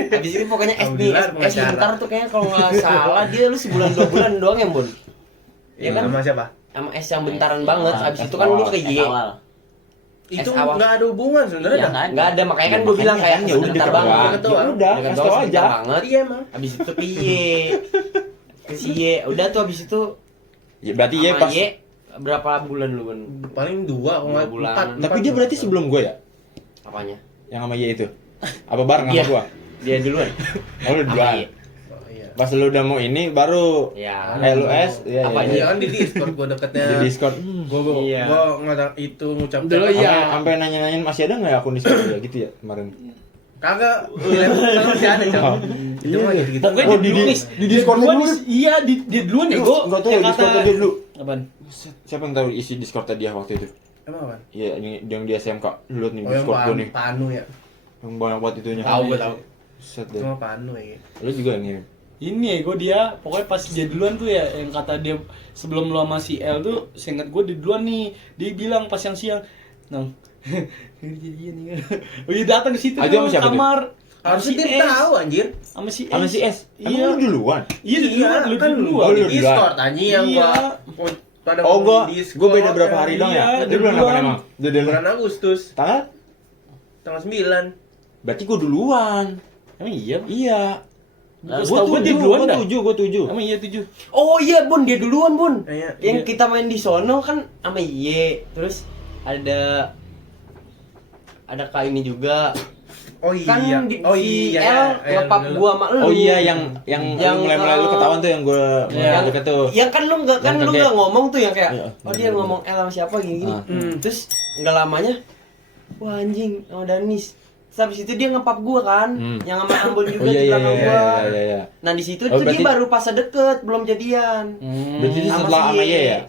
Habis itu pokoknya S nih, Alhamdulillah, S pengacara. bentar tuh kayaknya kalau nggak salah dia lu sebulan 2 bulan doang ya Bun. Iya kan? Sama siapa? Sama S yang bentaran banget. Habis itu kan lu ke Y. Awal. Itu awal. enggak ada hubungan sebenarnya Iya, dah. kan? Nggak ada, makanya kan gue bilang kayak ya udah sebentar dekat banget. banget. Dekat Ya doang. udah, Dekat kasih doang, tau sebentar aja. banget. Iya emang. Habis itu ke Y. Ke si Y. Udah tuh habis itu Ya, berarti ya sama pas. Y berapa bulan lu Bun? Paling 2 kalau nggak 2 bulan. 4. Tapi dia berarti sebelum gue ya, Apanya? yang sama Y itu. Apa bareng Iya. sama gua? Dia duluan. Oh, lu Sama duluan. Y. Oh, iya. Pas lu udah mau ini baru Ya. lu S, ya. Apa Iya kan di Discord gua deketnya. Di Discord. Iya. Gua nggak itu ngucap Dulu cakap. iya. Sampai nanya-nanyain masih ada nggak ya akun Discord ya gitu ya kemarin. Kagak. Laptop masih ada, Cok. Itu mah gitu-gitu. Pokoknya Oh, di di Discord Discord duluan. dulu. Iya, dia duluan ya, gua. Enggak tahu ya yang Discord kata- dia dulu. Apaan? Siapa yang tahu isi Discord dia waktu itu? Emang apa? Iya, yang di SMK. Lu lihat nih Oh, yang Discord gua nih. Panu ya. Yang banyak banget itunya. Tahu gua tahu. Set Itu deh. mah Panu ya. Lu juga nih. Ini ya gue dia pokoknya pas dia duluan tuh ya yang kata dia sebelum lu sama si L tuh seingat gue dia duluan nih dia bilang pas yang siang nong jadian nih oh iya datang ke situ Aja sama tuh, siapa tuh? kamar Harusnya si dia S. tahu anjir. sama si S Sama si S. iya Emang lu duluan. iya dia duluan lu kan duluan gua di lu duluan. Discord anjing yang Iya. gua pada Oh, gua di Discord, gua beda berapa hari dong ya? Iya, Dia duluan duluan. apa emang? Dia duluan. Bulan Agustus Tanggal? tanggal 9. Berarti gua duluan. emang iya Iya. Lah, Gua setahu gua dia duluan dah. Gua 7. emang iya 7 Oh iya Bun, dia duluan Bun. Iya, Yang iya. kita main di sono kan sama Y, terus ada kak ini juga. Oh Kan iya. di, Oh si iya. L ngepap gua sama lu. Oh iya yang Yang, mulai-mulai lu ketahuan tuh yang gua Yang deket tuh. Ya kan lu enggak Yang kaget. ngomong tuh yang kayak Iya, oh dia ngomong L sama siapa gini. Ah. Terus enggak lamanya wah anjing sama Danis. Terus habis itu dia ngepap gua kan, yang sama Ambon juga Oh iya di iya belakang iya gua. iya iya. Nah di situ Oh, tuh dia berarti- baru pas deket, belum jadian. Berarti Sama setelah si sama Y. Y ya?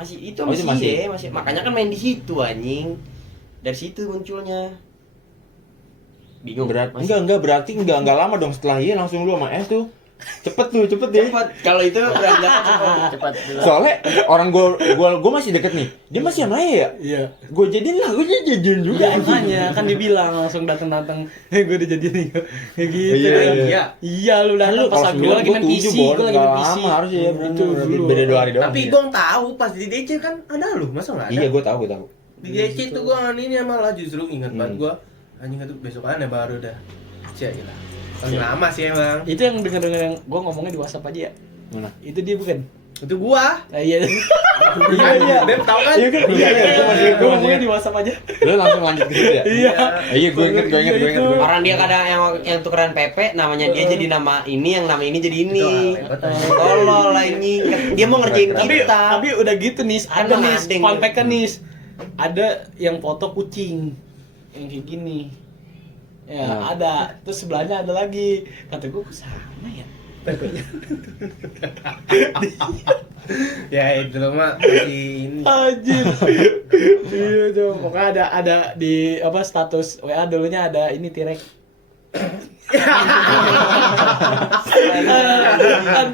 Masih itu Oh, itu masih makanya kan main di situ anjing. Dari situ munculnya. Bingung. Enggak berarti enggak lama dong setelah langsung lu sama S tuh. Cepet deh. Cepat. Kalau itu berarti cepat. Cepat. Soalnya orang gua masih deket nih. Dia masih sama ya? Iya. Gua jadiin lah, gua jadiin juga. Ya makanya kan dia bilang langsung datang, gue udah jadi nih kayak gitu. Iya. Iya lu datang pas gue lagi main PC, gue lagi main PC. Lama harus ya, Itu dulu. beda 2 hari doang. Tapi ya. gue tahu pas di DC kan ada lu, masa nggak ada? Iya, gua tahu. Di DC tuh gue ini malah justru ingat banget gue anjing itu besokannya baru dah. Cek lah. Lama sih emang. Itu yang denger yang gue ngomongnya di WhatsApp aja ya. Mana? Itu dia bukan? Itu gua. Nah, iya. Iya. Beb tahu kan? Iya kan? Gue ngomongnya di WhatsApp aja. Lu langsung lanjut ke situ ya? Iya. Iya, gua inget. Orang dia kadang yang tukeran PP namanya dia jadi nama ini, yang nama ini jadi ini. Tolol anjing. Dia mau ngerjain kita. Tapi udah gitu nih, Kan ada Mang nih, Adeng. fun fact-nya nih. Ada yang foto kucing yang kayak gini. Ya, Nah. ada. Terus sebelahnya ada lagi. Kata gue sama ya. Ya itu mah masih ini. Anjir. Iya tuh. Pokoknya ada di apa status WA dulunya ada ini Tirek.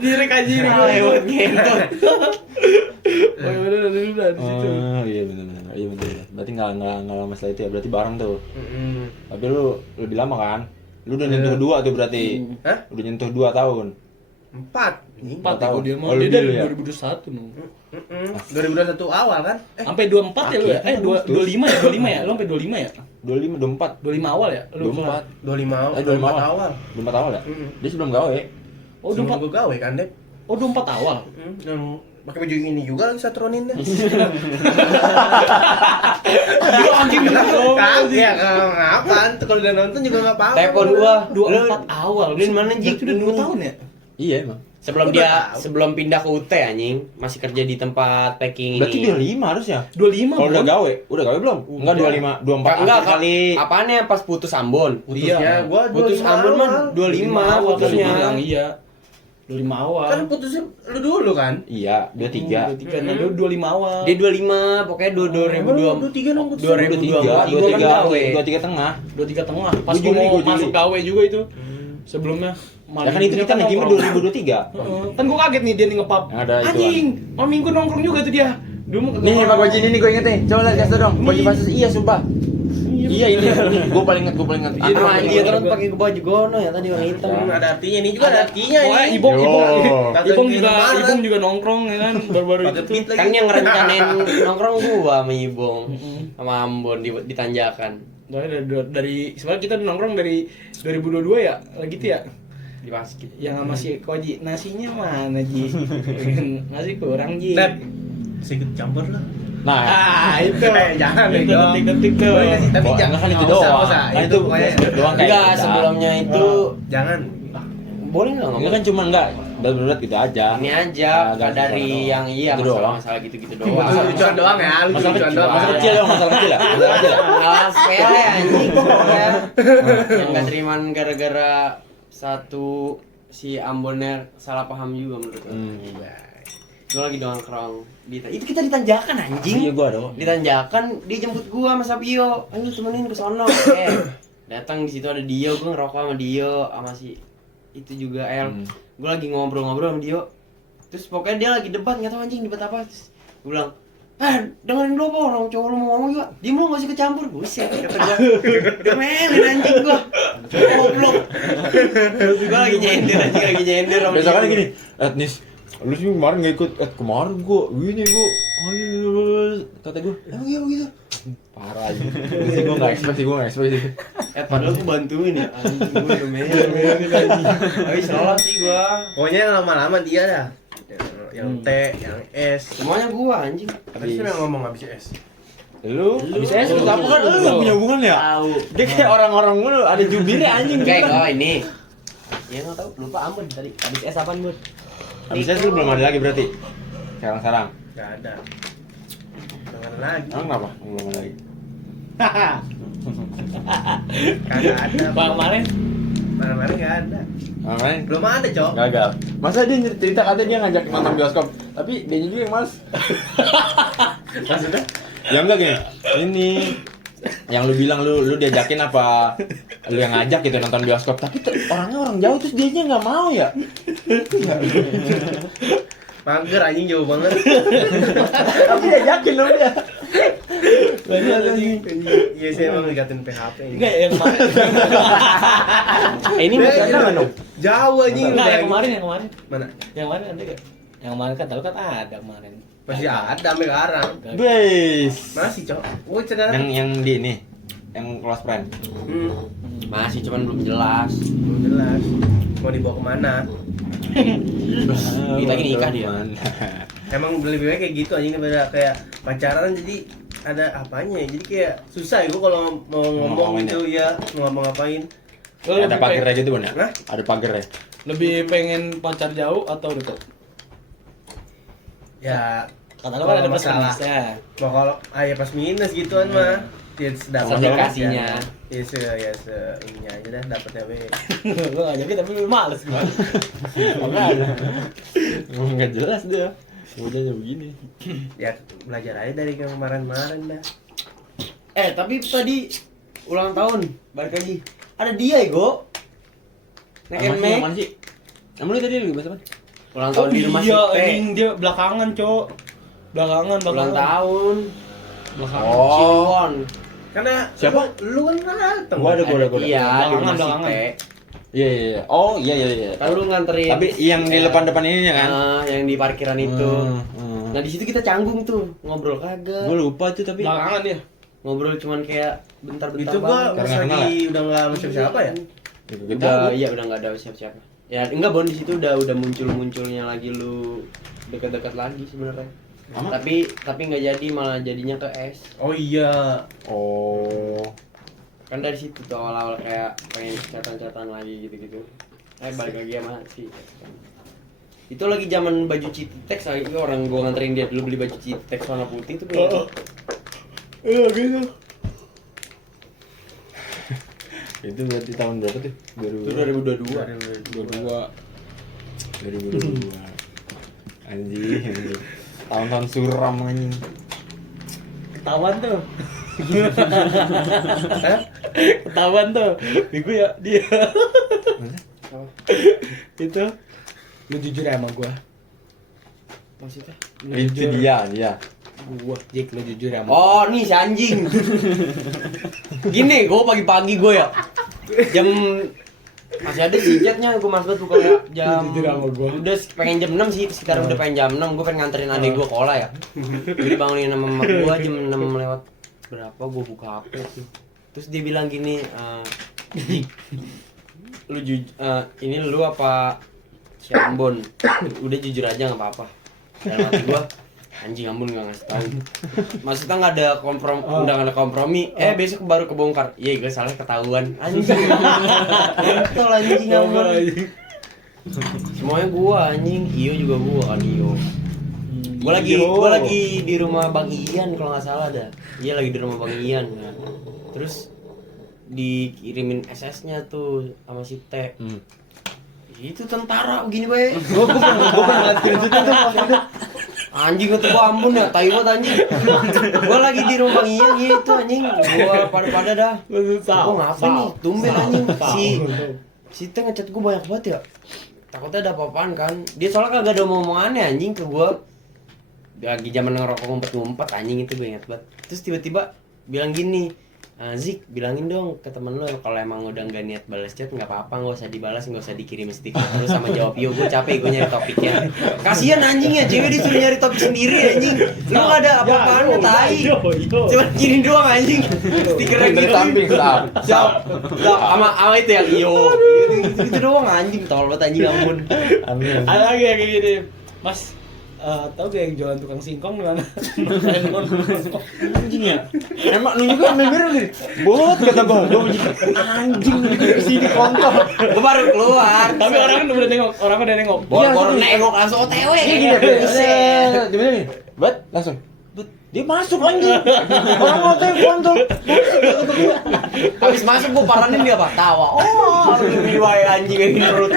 Tirek anjir. Lewat gitu. Oh, iya bener dulu dah di situ. Oh, iya benar. Berarti enggak lama setelah itu ya, berarti bareng tuh. Tapi lu lebih lama kan? Lu udah nyentuh 2 tuh berarti. Hah? Udah nyentuh 2 tahun. 4. 4 tahu. dia mah. Oh, Dia lu dari dulu ya? 2021 no. 2021 awal kan? Sampai 24 ya lu ya? Akhirnya 25 ya? Lu sampai 25 ya? 25, 24. 25 awal ya? Lu 24. 25 awal. 24 awal. 24 awal ya? Mm-mm. Dia sebelum gawe. Oh, Sebelum 24. gua gawe kan, Dep. Oh, 24 awal. Yang pakai baju ini juga lagi satronin deh. Dia anjing Kagak ya, ngapain tuh kalau udah nonton juga enggak apa-apa. Telepon gua 24 awal. Lu di mana, Ji? Itu udah 2 tahun ya? Iya emang. Sebelum pindah ke UT anjing, masih kerja di tempat packing Berarti ini. 25 harusnya. 25. Kalau udah Bro. gawe belum? Enggak 25, 24 Enggak akhir kali. Apaannya pas putus Ambon? Putusnya Iya. gua Putus 25 Ambon mah awal. 25 awal putusnya. bilang iya. 25 awal. Kan putusnya lu dulu kan? Iya, 23. 23. Nah, dia 25 awal. Dia 25, pokoknya 2020. 23 dong putus. 2023. 23 tengah. 23 tengah. Pas Gua Juli, gua mau gua Juli. masuk gawe juga itu. Sebelumnya. Ya kan itu kita ngejimnya 2023. Kan gua kaget nih dia nih ngepap. Ada itu. Anjing, malam minggu nongkrong juga tuh dia. Dulu mah kagak Nih, mau. Pak Baju ini gue inget nih. Coba lihat kasih dong. Baju basis iya sumpah. Iya ini. Gue paling inget. Ah, anjir terus pakai baju gono ya tadi warna hitam. Ada artinya, ini juga ada artinya Pokoknya ini. Ibong Kagak Ibong juga nongkrong ya kan baru-baru Pakai itu. beat lagi. Kan yang ngerencanain nongkrong gua sama Ibong. Sama Ambon di Tanjakan. Dari sebenarnya kita nongkrong dari 2022 ya, lagi gitu ya. Di basket. Yang sama si Koji, nasinya mana Ji? Nasi kurang Ji. Dep, sedikit campur lah. Nah, itu. Jangan Itu dong. detik-detik tuh. Boleh nggak sih? Tapi Nggak, jangan kan itu nggak usah, doang. nggak usah. Kan Itu itu pokoknya doang kayak Enggak, kita. sebelumnya itu jangan. boleh enggak Enggak ngomong? kan cuma enggak berat gitu aja. Ini aja Nah, dari yang iya Itu doang. masalah gitu-gitu Masalah doang. lucuan doang ya, Masalah lucuan kecil, doang. masalah kecil ya, masalah kecil ya. Masalah kecil ya. Hal sepele anjing ya. Yang enggak terimaan gara-gara satu si Ambonnya salah paham juga menurut gue. Gue lagi nongkrong itu kita di Tanjakan anjing. Iya gua dong. Di Tanjakan dia jemput gua sama Sapio. Ayo temenin ke sono. Datang di situ ada Dio, gua ngerokok sama Dio sama si itu juga El. Gua lagi ngobrol-ngobrol sama Dio. Terus pokoknya dia lagi debat, enggak tahu anjing debat apa. Terus gua bilang, dengerin dulu apa orang cowok lu mau ngomong juga. Diem lu enggak usah kecampur. Buset kata gua. Demelin anjing gua. Goblok. Gua lagi nyender sama Besok dia. kan gini, Nis, lu sih kemarin nggak ikut, kemarin gua gini gua, kata gua, emang iya begitu, parah aja, sih gua nggak expect sih, Padahal gua bantuin ya, anjing gua demelin anjing. Tapi salah sih gua. Pokoknya yang lama-lama dia dah. Yang T, yang S. Semuanya gua anjing. Tadi siapa yang ngomong habis S? lu bisa lu apa kan lu nggak punya hubungan ya, Tahu. dia kayak orang-orang mulu ada jubirnya anjing, Kayak gitu kan. gua ini. Ya enggak tahu, lupa Ambon tadi. Habis S apaan, Bun? Habis itu lu belum ada lagi berarti, sekarang, Gak ada. Jangan lagi. emang kenapa belum ada lagi? Kagak ada. Bang kemarin Marah-marah nggak ada. Main Belum ada, Cok. gagal. Masa dia cerita katanya dia ngajak nonton bioskop, tapi dia juga yang males. Maksudnya? Ya enggak gini. Ini yang lu bilang lu diajakin apa lu yang ngajak gitu nonton bioskop, tapi orangnya orang jauh terus dianya nggak mau ya. Mager anjing jauh banget. Tapi diajakin lu dia. Iya sih emang dikatain PHP ini. Enggak yang kemarin. Ini masih ada nggak dong? Jauh anjing. Enggak udah. yang kemarin. Mana? Yang kemarin ada enggak? Yang kemarin kan tahu kan ada kemarin. Masih ada sampai sekarang. Base. Masih, Cok. Gue cerita. Yang di ini, yang close friend. Masih cuman belum jelas. Belum jelas. Mau dibawa kemana? Kita ini nikah dia. Emang lebih baik kayak gitu anjing daripada kayak pacaran, jadi ada apanya ya. Jadi kayak susah ya gue kalau mau ngomong Ngomongin gitu ya, mau ngapa-ngapain. Ada pagernya gitu Bun ya? Hah? Ada pagernya. Lebih pengen pacar jauh atau dekat? Ya Kata lu kan ada kalau masalah. masalah. Mau kalau pas minus gituan mah ya sedapat Komunikasinya. ya ininya aja dah dapetnya we. Gua enggak jadi tapi lu males gua. Enggak jelas dia. Udahnya begini. Ya belajar aja dari kemarin-kemarin dah. Tapi tadi ulang tahun balik lagi. Ada dia ya, Go. Nek Yang mana sih? Kamu lu tadi lagi bahas apa? Ulang tahun di rumah si iya, P. anjing dia belakangan, Cok. Belakangan. Ulang tahun. Belakangan. Ciwon. Karena Siapa? Lu kan pernah dateng. Gua ada. Iya, di Belakangan, rumah si belakangan. P. Iya. Oh, iya. Kan lu nganterin. Tapi yang di depan ininya kan? Yang di parkiran itu. Hmm. Nah, di situ kita canggung tuh, ngobrol kagak. Gue lupa tuh tapi Belakangan dia. Ngobrol cuman kayak bentar-bentar Itu gua banget. pas Karena kenal lagi udah enggak sama siapa ya? Iya udah nggak ada siapa-siapa. Ya enggak Bon, di situ udah muncul-munculnya lagi lu dekat-dekat lagi sebenarnya. Ama? Tapi nggak jadi, malah jadinya ke es. Oh iya. Oh. Kan dari situ tuh awal-awal kayak pengen catatan lagi gitu-gitu. Balik lagi sama si itu lagi zaman baju Citex lagi, orang gua nganterin dia dulu beli baju Citex warna putih tuh kayak Iya gitu. Itu berarti tahun berapa tuh? itu 2022. 2022. Anjing. Tahun-tahun suram anjing. Ketahuan tuh. Ketahuan tuh. Bego ya dia. Apa? Itu lu jujur ya sama gua. Maksudnya? Itu dia. Gua, Jik, lu jujur ya sama Oh, nih si anjing. Gini, gue pagi-pagi gue ya. Jam masih ada sih chatnya, gue mas banget buka jam. Jujur sama gua. Udah pengen jam 6 sih, sekitar udah pengen jam 6. Gue pengen nganterin adik gue sekolah ya. Jadi bangunin sama mama gue jam 6 lewat berapa gue buka HP tuh. Terus dia bilang gini, lu ini lu apa si Ambon? Udah jujur aja nggak apa-apa. Dalam hati gue, anjing Ambon nggak ngasih tahu. Maksudnya nggak ada kompromi, udah nggak ada kompromi. Besok baru kebongkar. Iya, gue salah ketahuan. Anjing. Betul anjing Ambon. Semuanya gua anjing, Iyo juga gua kan Iyo. Gua lagi di rumah Bang Ian kalau nggak salah dah. Iya lagi di rumah Bang Ian. Nah. Terus dikirimin SS-nya tuh sama si T. Itu tentara begini bae. Gua pernah lihat film itu tuh maksudnya. Anjing itu gua ampun ya, tai banget anjing. Gua lagi di rumah Bang Ian gitu anjing. Gua pada dah. Gua ngapa nih? Tumben anjing si T ngechat gua banyak banget ya. Takutnya ada apa-apaan kan. Dia soalnya kagak ada omongannya anjing ke gua. Lagi zaman ngerokok ngumpet-ngumpet anjing itu gue ingat banget. Terus tiba-tiba bilang gini, Zik bilangin dong ke temen lo kalau emang udah nggak niat balas chat nggak apa-apa, nggak usah dibalas, nggak usah dikirim stiker terus sama jawab yo. Gue capek gue nyari topiknya. Kasian anjing ya, cewek disuruh nyari topik sendiri anjing. Lu nggak ada apa-apaan ya tai. Cuma kirim doang anjing. Stikernya gitu. Samping stop. Sama itu yang yo. Gitu doang anjing, tolol banget anjing ampun. Ada lagi yang kayak gini. Mas, tau gak yang jualan tukang singkong di mana? Anjing ya. Emang lu juga member gini. Bot kata gua anjing di sini kontol. Gue baru keluar. Tapi orang udah nengok, Baru nengok langsung OTW kayak gitu. Buset. Gimana nih? Buat langsung. Dia masuk lagi. Orang mau telepon tuh. Habis masuk gua paranin dia apa? Tawa. Oh, lebih wae anjing yang nurut.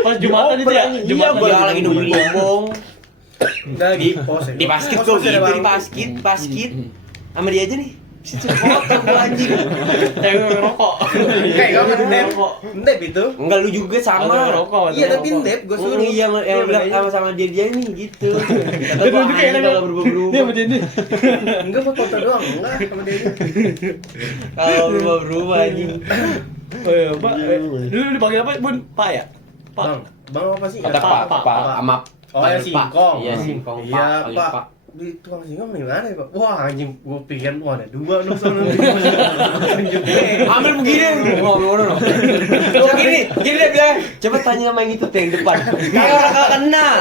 Pas Jumatan itu ya. Iya, gua lagi nunggu bombong. Udah lagi pos ya. Di basket gua gitu, di basket. Sama dia aja nih. Si cepot gua anjing. Yang ngerokok. Kayak gak mendep. Mendep itu. Enggak lu juga sama. Iya tapi mendep gue suruh. Iya, yang bilang sama dia nih gitu. Kata gua anjing kalau berubah-berubah. Dia sama dia. Enggak gua foto doang, enggak sama dia. Kalau berubah-berubah anjing. Oh iya, Pak. Lu dipanggil apa, Bun? Pak ya? Bang, bang apa sih? Kata Pak. Sama Oh ya singkong. Iya, singkong. Iya, Panggil Pak. Di tukang singkong di mana ya, Pak? Wah, anjing gua pikir wah ada 2 dong sono. Tunjuk Ambil begini. Ngono. Coba gini dia bilang, coba tanya sama yang itu tuh yang depan. Kayak orang gak kenal.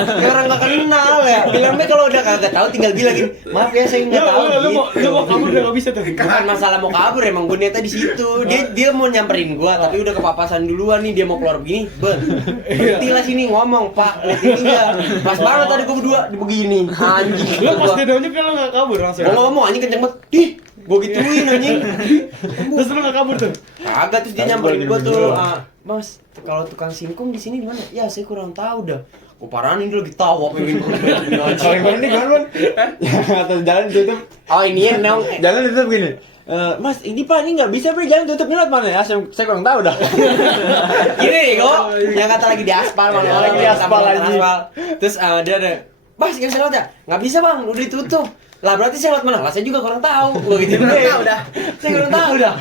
Kayak orang gak kenal ya. Bilangnya kalau udah kagak tahu tinggal bilangin, "Maaf ya saya enggak tahu." Lu mau kabur udah enggak bisa tuh. Bukan masalah mau kabur, emang gue niatnya di situ. Dia mau nyamperin gua, tapi udah kepapasan duluan nih, dia mau keluar begini. Berhenti lah sini ngomong, Pak. Lihat ini enggak. Pas banget tadi gua berdua di begini. Anjing. Lu pas dia nunjuk kan lu enggak kabur langsung. Gua ngomong anjing kenceng banget. Ih, gua gituin anjing. Terus lu enggak kabur tuh. Kagak, terus dia nyamperin gua tuh. Mas, kalau tukang singkong di sini di mana? Ya, saya kurang tahu dah. Gua paranin dia lagi tawa pengen Paling paling nih gimana, Bun? Ya, atas jalan tutup. Oh, ini ya dong. Jalan tutup gini. Mas, ini Pak, ini nggak bisa, Bre. Jalan tutupnya lewat mana ya? Saya kurang tahu dah. Gini kok, yang kata lagi di aspal, mana Iya, orang lagi di aspal aja. Terus dia ada, Mas, nggak bisa lewat ya? Nggak bisa bang, udah ditutup. Lah berarti saya lewat mana? Lah saya juga kurang tahu. Gua gitu. Kurang tahu dah. Saya kurang tahu dah.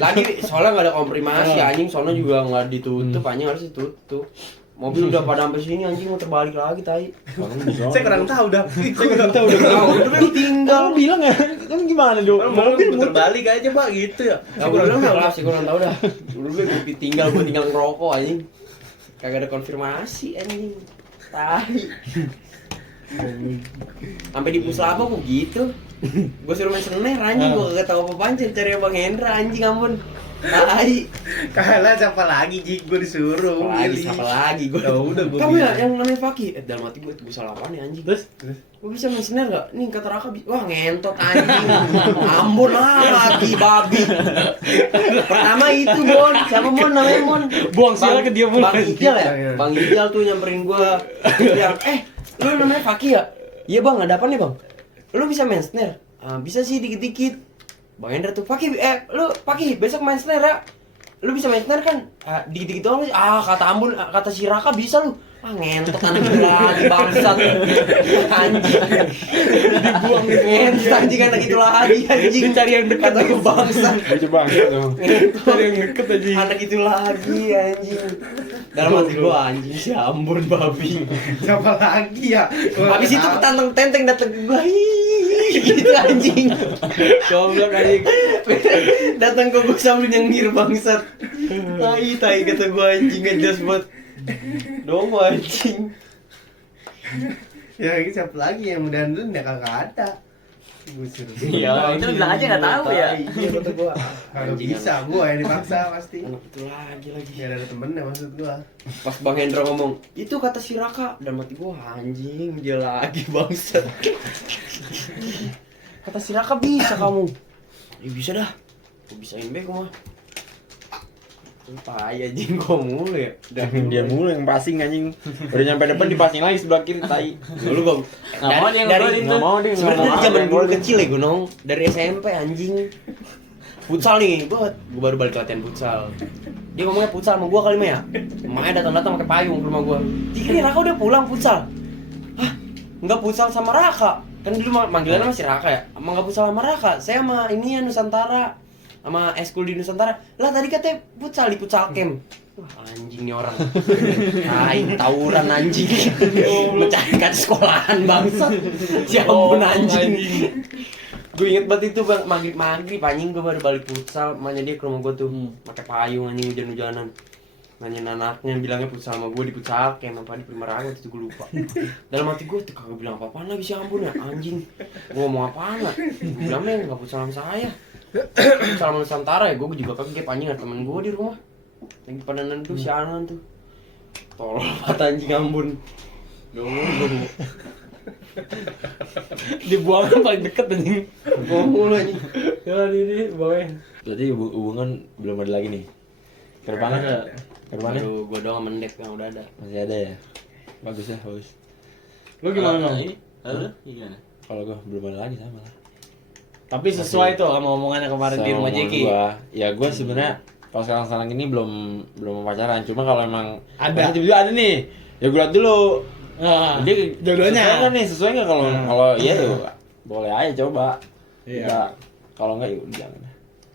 Lagi soalnya nggak ada komprimasi, anjing. Soalnya juga nggak ditutup, anjing harus ditutup. Mobil udah pada sampai sini, anjing mau terbalik lagi tai. Saya kurang tahu dah. Saya kurang tahu Udah ditinggal. Kamu bilang ya, kan gimana dong? Mobil muter balik aja, Pak, gitu ya. Saya kurang tahu lah, saya kurang tahu dah. Dulu gue ditinggal, gue tinggal ngerokok anjing. Kagak ada konfirmasi anjing. Tai. Sampai di Puslapa kok gitu. Gue suruh main sener anjing, gue kagak tahu apa-apaan, cari Bang Hendra anjing ampun. Tai. Kalah siapa lagi, Jik? Gue disuruh. Siapa lagi gue. Ya udah gue. Kamu ya yang namanya Fakih. Dalam hati gue salah apaan ya anjing. Terus gue bisa main sener enggak? Nih kata Raka, wah ngentot anjing. Ambon lah lagi babi. Pertama itu Mon, siapa Mon namanya Mon? Buang sial ke dia Mon. Bang Ijal ya? Bang Ijal tuh nyamperin gua. Bilang, lu namanya Fakih ya? Iya bang, ada apa nih bang? Lu bisa main snare? Bisa sih dikit-dikit. Bang Hendra tuh, Fakih, lu Fakih besok main snare ya? Lu bisa main snare kan? Dikit-dikit doang sih. Kata Ambon, kata si Raka bisa lu. Ngentot anak itu lagi bangsat. Anjing. Dibuang nih ngentot anjing anak itu lagi anjing. Cari yang dekat aku bangsat. Coba dong. Cari yang deket anjing. Anak itu lagi anjing. Dalam hati gua anjing si Ambon babi. Siapa lagi ya? Habis itu ketantang tenteng datang ke gua. Gitu anjing. Goblok anjing. Datang ke gua sambil nyengir bangsat. Tai kata gua anjing ngejas buat. Dong anjing. Ya ini siapa lagi yang mudahan dulu ya kagak ada. Gue suruh. Iya, itu lu bilang aja nggak tahu ya. Iya kata gua. Kagak bisa gua yang dipaksa pasti. Anak itu lagi. Ya ada temennya maksud gua. Pas Bang Hendra ngomong, itu kata si Raka. Dan mati gua anjing, dia lagi bangsat. Kata si Raka bisa kamu. Ya bisa dah. Gua bisain be gua mah. Tai anjing kok mulu ya. Dia mulu yang passing anjing. Udah nyampe depan dipasing lagi sebelah kiri tai. Lu gak Nggak mau dia dari ngobrolin Nggak mau dia. sebenarnya dari zaman dulu kecil ya Gunung, dari SMP anjing. Futsal nih, gua baru balik latihan futsal. Dia ngomongnya futsal sama gua kali mah ya. Makanya datang-datang pakai payung ke rumah gua. Dikira Raka udah pulang futsal. Hah? Enggak futsal sama Raka. Kan dulu manggilannya masih Raka ya. Emang enggak futsal sama Raka. Saya sama ini ya Nusantara. Sama eskul di Nusantara. Lah tadi katanya futsal di futsal camp. Wah anjing nih orang. Tawuran anjing. Mencarikan sekolahan bangsat. Ya ampun anjing. Gue inget banget itu bang, maghrib anjing gue baru balik futsal, makanya dia ke rumah gue tuh pakai payung anjing hujan-hujanan. Nanyain anaknya bilangnya futsal sama gue di futsal kayak apa di Primaraga itu gue lupa. Dalam hati gue tuh kagak bilang apa-apaan lagi si Ambon ya anjing. Gue ngomong apaan lah. Gue bilang enggak futsal sama saya. Futsal sama Nusantara ya, gue juga kaget anjing ada temen gue di rumah. Lagi pada nentu si Anan tuh. Tolol banget anjing Ambon. Dong. Dibuang kan paling deket anjing. Ngomong lu anjing. Ya ini bawain. Berarti hubungan belum ada lagi nih. Kedepannya Ada. kedepannya Baru gua doang sama Dep yang udah ada. masih ada ya. Bagus ya, bagus. Lu gimana? Nah, Nom? ini lalu gimana? Kalau gua belum ada lagi sama lah. Tapi sesuai tuh sama omongannya kemarin di rumah Sama Jeki. Gua sebenarnya kalau sekarang ini belum pacaran. Cuma kalau emang Ada. masih tiba-tiba ada nih. Ya gua lihat dulu. Nah, Jadi dua-duanya. sesuai nggak nih? Sesuai nggak kalau iya tuh boleh aja coba. Iya. Nggak, kalau nggak ya udah jangan.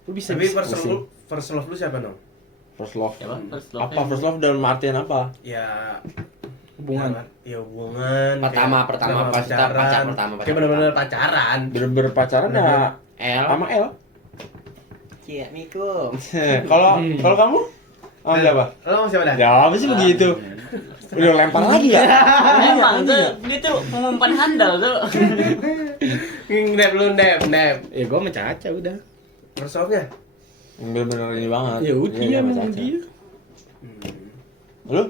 Lu bisa Tapi pusing. first love lu siapa dong? First love. Siapa? First love. Apa first love dalam artian apa? Ya hubungan. Ya hubungan. Pertama kayak pacar pertama. Kayak bener-bener pacaran. Bener-bener pacaran ya L. sama L. Cia Mikum. Kalau kamu? Oh, siapa? Lo mau siapa dah? Ya apa sih begitu? Udah lempar lagi ya? Emang tuh dia tuh pengumpan handal tuh. Dep lu Dep. Ya gua sama Caca udah. First love-nya? Yang bener-bener ini banget. Ya udah Iya, emang sama Caca. dia. Lu?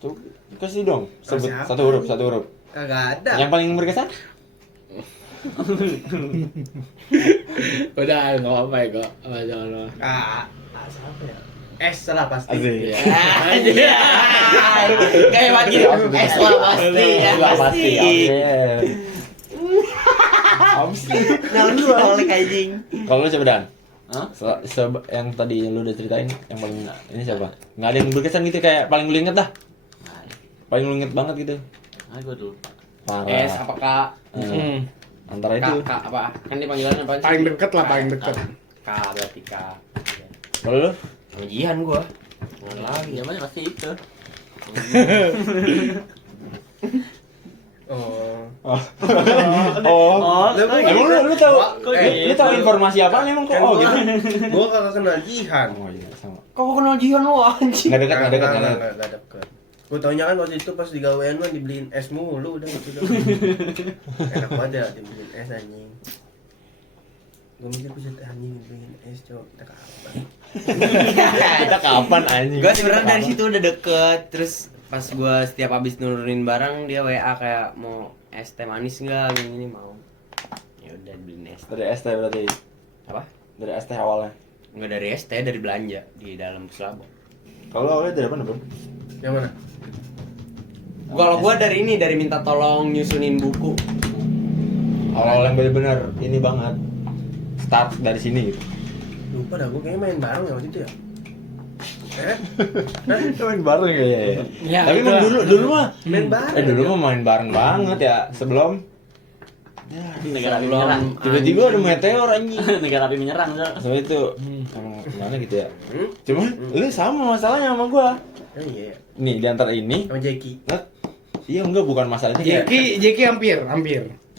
Tuh, kasih dong. Sebut Siapa? satu huruf. Kagak ada. Yang paling berkesan? Udah enggak apa-apa ya kok. Jangan lo. Siapa ya? S lah pasti. Asik. Anjir. Kayak mati. Es lah pasti. Enggak pasti. Apa sih? Nah lu oleh anjing. Kalau lu siapa Dan? Hah? Yang tadi lu udah ceritain yang paling ini siapa? Nggak ada yang berkesan gitu kayak paling lu inget dah. Paling lu inget banget gitu. Ah, gua dulu. Parah. Es apa Kak? Antara itu. Kak apa? Kan dia panggilannya apa sih? Paling deket lah, paling deket. Kak berarti Kak. Kalau lu? Sama Jihan gua. Mana lagi? Jawabannya pasti itu. Oh. Oh. Lu Emang lu tahu? Eh, Lu tahu informasi apa emang kok? Kan Oh gitu. Gua kagak kenal Jihan. Oh iya sama. Kok gua kenal Jihan lu anjing? Nggak dekat. Nggak deket. Gue taunya kan waktu itu pas di gawean lu dibeliin es mulu udah gitu doang. Enak banget ya dibeliin es anjing. Gue mikir bisa anjing dibeliin es cowok kita kapan? Kita kapan anjing? Gua sebenarnya dari situ udah deket. Terus pas gua setiap habis nurunin barang dia WA kayak mau es teh manis enggak gini mau. Ya udah dibeliin es. Dari ST berarti. Apa? Dari ST awalnya. Enggak dari es teh, dari belanja di dalam Selabok. Kalau awalnya dari mana, Bro? Yang mana? Kalau gua dari ini dari minta tolong nyusunin buku. Awal yang bener-bener ini banget. Start dari sini gitu. Lupa dah gue kayaknya main bareng ya waktu itu ya. Main bareng kayaknya ya. Ya, Tapi itulah. emang dulu mah Main bareng. dulu mah main bareng banget ya sebelum Negara api Sebelum menyerang. tiba-tiba ada meteor anjing. Negara api menyerang tuh. Soalnya itu emang gimana gitu ya. Cuman lu sama masalahnya sama gua. Oh iya. Nih di antara ini, Sama Jeki. iya enggak bukan masalahnya kayak. Jeki hampir.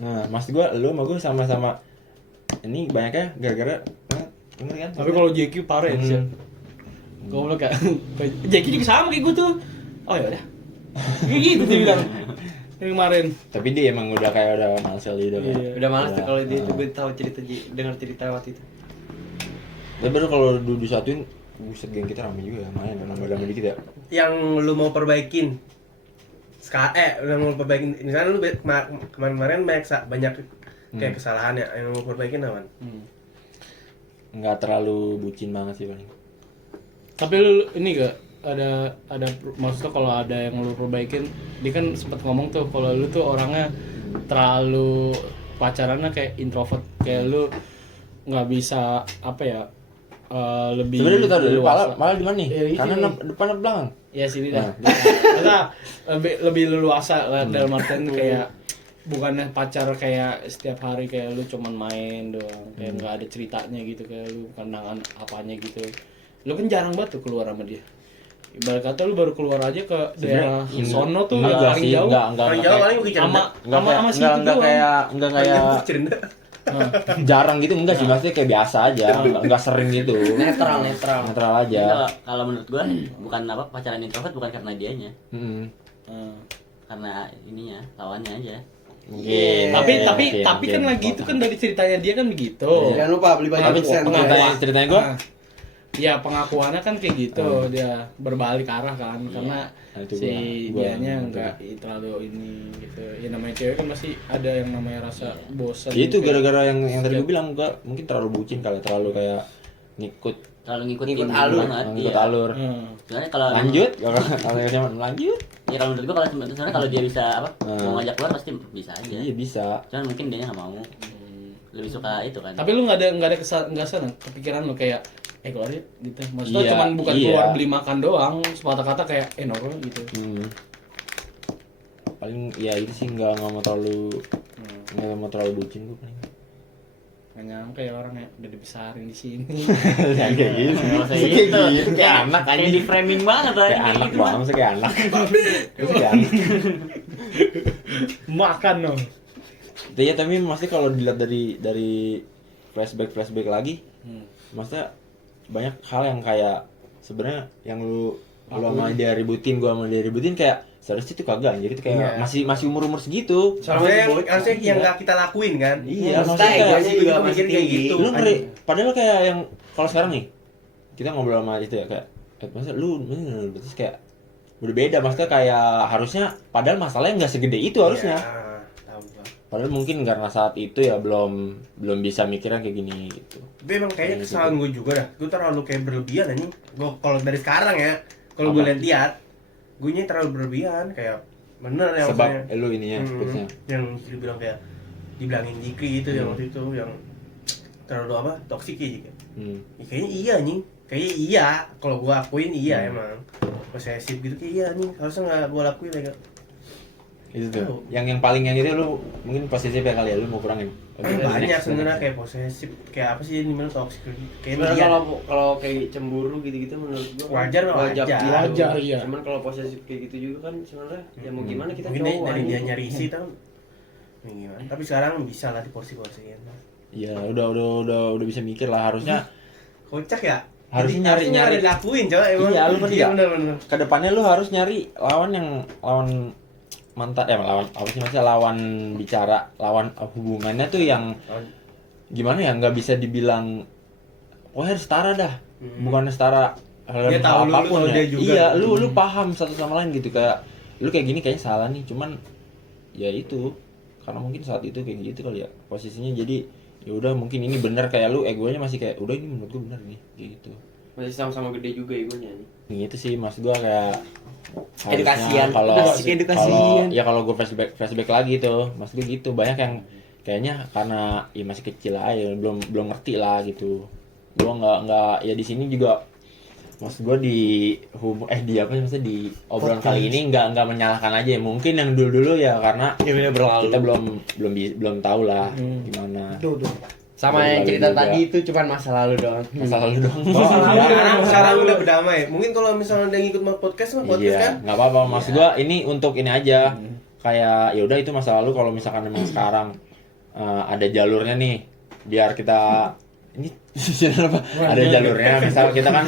Nah, maksud gua lu sama gua sama-sama ini banyaknya gara-gara bener kan? Tapi kalau Jeki parah ya sih. Goblok ya. Jeki juga sama kayak gue tuh. Oh ya udah. Kayak gitu dia bilang. Yang kemarin. Tapi dia emang udah kayak udah males kali udah. Iya. Udah males tuh kalau dia itu gue tahu cerita dengar cerita waktu itu. Tapi baru kalau disatuin buset geng kita rame juga ya, main nambah-nambah dikit ya. Yang lu mau perbaikin. Lu mau perbaikin. Misalnya lu kemarin-kemarin banyak kayak kesalahan ya. Yang mau perbaikin apa? Nggak terlalu bucin banget sih paling. Tapi lu ini gak ada maksudnya kalau ada yang lu perbaikin, dia kan sempat ngomong tuh kalau lu tuh orangnya terlalu pacarannya kayak introvert, kayak lu nggak bisa apa ya lebih Sebenarnya lu tau dulu leluasa. malah di mana nih? Ya, ini. Kanan depan atau belakang? Ya sini dah. Nah. Maksudnya lebih leluasa lah dalam artian kayak bukannya pacar kayak setiap hari kayak lu cuman main doang, kayak nggak ada ceritanya gitu, kayak lu kenangan apanya gitu. Lu kan jarang banget tuh keluar sama dia. Ibarat kata lu baru keluar aja ke daerah sono tuh Enggak paling sih, jauh. Paling jauh paling gue Sama cerita. situ doang. enggak kayak Cerita. jarang gitu enggak sih, maksudnya kayak biasa aja, enggak sering gitu. Netral. Netral aja. Kalau menurut gua bukan apa pacaran introvert bukan karena dianya, Heeh. karena ininya lawannya aja. Mungkin. Tapi kan lagi itu kan dari ceritanya dia kan begitu. Jangan lupa beli baju Tapi absen. ceritanya gua ya pengakuannya kan kayak gitu, dia berbalik arah kan, karena Nah, itu si gua dianya ngerti. nggak terlalu ini gitu. Ya namanya cewek kan pasti ada yang namanya rasa bosan. Ya itu kayak- gara-gara yang tadi gue bilang, gua mungkin terlalu bucin kali, terlalu kayak ngikut Terlalu ngikut Ngikut alur. banget. ngikut Iya. alur. Sebenarnya kalau Lanjut, kalau yang SMA lanjut. ya kalau menurut gua kalau sebenarnya kalau dia bisa apa Hmm. mau ngajak keluar pasti bisa aja. Iya bisa. Cuman mungkin dia nggak mau. Lebih suka itu kan. Tapi lu nggak ada nggak sana kepikiran lu kayak keluar ya gitu. Maksudnya Iya, cuman bukan iya. keluar beli makan doang, sepatah-kata kayak nongkrong gitu. Paling ya itu sih nggak mau terlalu bucin gue paling. Nggak nyangka ya orang ya udah dibesarin di sini. Kayak gitu. Nggak usah Kayak gitu. gitu, kayak anak Kayak anjing. di framing banget Kayak anjing, anak gitu. banget, kayak anak. Kayak anak. Makan dong. Iya, tapi maksudnya kalau dilihat dari flashback lagi, maksudnya banyak hal yang kayak sebenarnya yang lu sama dia ributin, gua sama dia ributin kayak seharusnya itu kagak anjir, itu kayak Iya. masih umur segitu. Harusnya yang nggak kita lakuin kan. Iya, Maksudnya maksudnya kayak egonya juga mikir pasti kayak gitu. lu ngeri, padahal kayak yang kalau sekarang nih kita ngobrol sama itu ya kayak maksudnya lu terus kayak udah beda, maksudnya kayak harusnya padahal masalahnya nggak segede itu harusnya. Iya, tahu gua. Padahal mungkin karena saat itu ya belum bisa mikirnya kayak gini gitu. Tapi emang kayaknya Gitu. kesalahan gue juga dah. Gue terlalu kayak berlebihan anjing. Gue kalau dari sekarang ya, kalau gue Apa? lihat, gue nya terlalu berlebihan kayak bener ya Sebab maksudnya. lu ininya putusnya. Yang dibilang kayak dibilangin Jikri gitu yang waktu itu yang terlalu apa toksik ya Jikri. Ya, kayaknya iya anjing. Kayaknya iya. Kalau gue akuin iya emang. Posesif gitu kayak iya anjing. Harusnya nggak gue lakuin ya. Itu tuh. Tahu. Yang paling yang itu lu mungkin posesif ya kali ya, lu mau kurangin. Banyak sebenarnya kayak posesif kayak apa sih ini mana toksik kayak Sebenarnya dia. kalau kayak cemburu gitu-gitu menurut gua Wajar, wajar. Wajar, iya. Cuman kalau posesif kayak gitu juga kan sebenarnya ya mau gimana kita Mungkin cowok dari anjing. dia nyari isi tau. Gimana? Tapi sekarang bisa lah diporsi-porsiin. Iya, udah bisa mikir lah, harusnya Kocak ya? Harusnya Jadi, nyari- dilakuin coba emang. Iya, lu ngerti Iya nggak? bener-bener. kedepannya lu harus nyari lawan mantan lawan apa sih, maksudnya lawan bicara, lawan hubungannya tuh yang gimana ya, nggak bisa dibilang harus setara dah, bukan setara Dia tahu lu, apapun tahu ya. dia juga. Iya, lu paham satu sama lain gitu, kayak lu kayak gini kayaknya salah nih, cuman ya itu karena mungkin saat itu kayak gitu kali ya posisinya, jadi ya udah mungkin ini benar, kayak lu egonya masih kayak udah ini menurut gua benar nih kayak gitu. Masih sama-sama gede juga egonya nih. Itu sih maksud gua kayak Edukasian. harusnya kalau Basic edukasian. ya kalau gue flashback lagi tuh maksud gue gitu, banyak yang kayaknya karena ya masih kecil aja, belum ngerti lah gitu. Gua nggak ya di sini juga maksud gue di apa sih, maksudnya di obrolan kali ini nggak menyalahkan aja, mungkin yang dulu ya karena kita belum tahu lah gimana. Sama yang cerita Juga. tadi itu cuman masa lalu doang. Masa lalu dong. Sekarang udah berdamai. Mungkin kalau misalnya ada yang ikut podcast mah podcast kan. Iya, nggak apa-apa. Maksud gua ini untuk ini aja. Kayak ya udah itu masa lalu, kalau misalkan memang sekarang ada jalurnya nih, biar kita ini apa? Ada jalurnya. Misal kita kan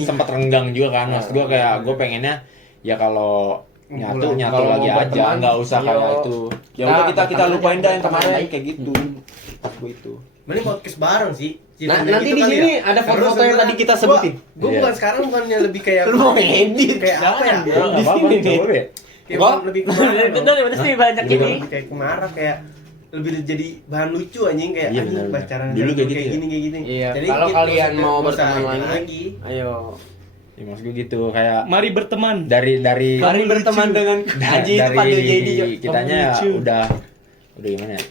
sempat renggang juga kan. Maksud gua kayak gua pengennya ya kalau nyatu Kalau lagi mau aja, berteman, nggak usah iya. kayak itu. Ya udah kita berteman lupain aja, dah yang berteman kemarin baik. kayak gitu. Pas gua itu. Mending podcast bareng sih. Nah, Ceritanya nanti gitu di kali sini ya. ada Karena foto-foto yang sebenarnya tadi kita sebutin. Gue Iya. bukan sekarang bukannya lebih kayak Lu mau ngedit? kayak apa ya? Ya, nggak apa-apa, coba deh. Kayak Gua? lebih kemarah. Itu dari sih banyak ini. Lebih kayak kemarah kayak lebih jadi bahan lucu anjing kayak Iya, anjing benar-benar. pacaran Dulu kayak gitu kayak ya? gini kayak gini. Iya, Jadi kalau kita kalian nggak mau usah berteman ini lagi, ayo. Ya maksud gue gitu kayak Mari berteman. dari Mari berteman dengan Aji itu panggil jadi kitanya lucu. udah gimana ya,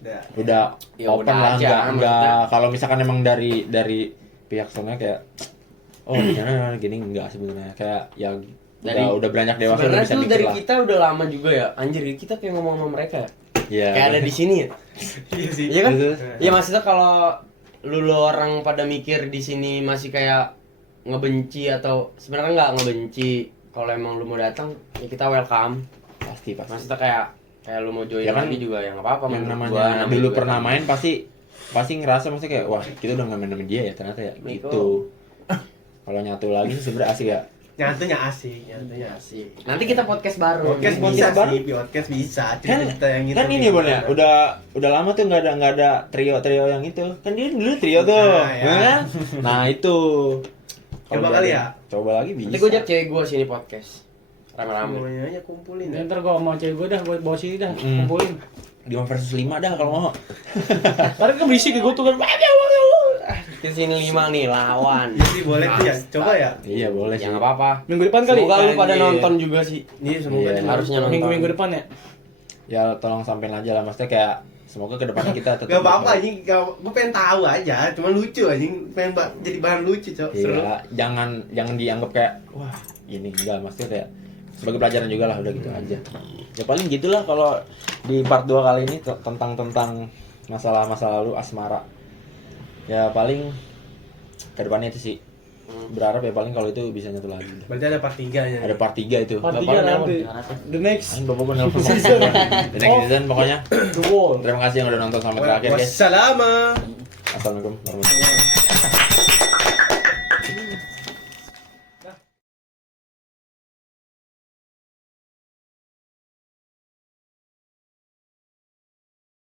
Udah. udah Ya open udah lah, aja, nggak maksudnya. kalau misalkan emang dari pihak sana kayak di sana gini, enggak sebenarnya kayak ya udah beranjak dewasa, udah Sebenarnya bisa tuh mikir dari lah. kita udah lama juga ya. Anjir, kita kayak ngomong sama mereka ya. Iya, Kayak ada di sini ya. Iya sih. Iya kan? Terus? Iya, maksudnya kalau lu orang pada mikir di sini masih kayak ngebenci atau sebenarnya nggak ngebenci. Kalau emang lu mau datang, ya kita welcome. pasti Maksudnya kayak lu mau join Ya kan, lagi juga ya nggak apa-apa. yang menurut namanya gua, dulu juga pernah sama. main pasti ngerasa maksudnya kayak wah kita udah nggak main sama dia ya ternyata ya Beko. itu. Kalau nyatu lagi sih sebenarnya asik ya. Nyatunya asik. Nanti kita podcast baru. Podcast Podcast bisa baru. sih, podcast bisa. Kan Cerita yang itu. kan ini Bon ya, udah lama tuh nggak ada trio yang itu. Kan dia dulu trio tuh. Nah, ya. Kan? Nah, itu. Coba Kalau kali jadi- ya? Coba lagi bisa. Nanti gue ajak cewek gue sini podcast. Rame-rame. Semuanya aja kumpulin ya. Ntar gua mau cewek gua dah, gua bawa sini dah, Mm. kumpulin. 5 versus 5 dah kalau mau. Karena kan berisik ya gua tuh kan. Kesini 5 nih lawan. Iya sih boleh tuh ya. Coba ya. Iya, boleh sih. Ya nggak apa-apa. Minggu depan kali. Semoga lu pada Iya. nonton juga sih. Iya semoga Iya, dia harusnya nonton. Minggu depan ya. Ya tolong sampein aja lah, maksudnya kayak semoga kedepannya kita tetap Gak apa-apa anjing, gue pengen tahu aja, cuma lucu anjing, pengen jadi bahan lucu cok, seru. Iya, jangan dianggap kayak wah ini enggak, maksudnya kayak sebagai pelajaran juga lah, udah gitu aja. Ya paling gitulah kalau di part 2 kali ini tentang masalah masa lalu asmara. Ya paling kedepannya itu sih berharap ya paling kalau itu bisa nyatu lagi. Berarti ada part 3-nya. Ada part 3 itu. Part Bapak 3 nelpon. nanti. The next. Kan bapak gue nelfon. The next season pokoknya. The wall. Terima kasih yang udah nonton sampai terakhir guys. Wassalamu. Assalamualaikum warahmatullahi wabarakatuh.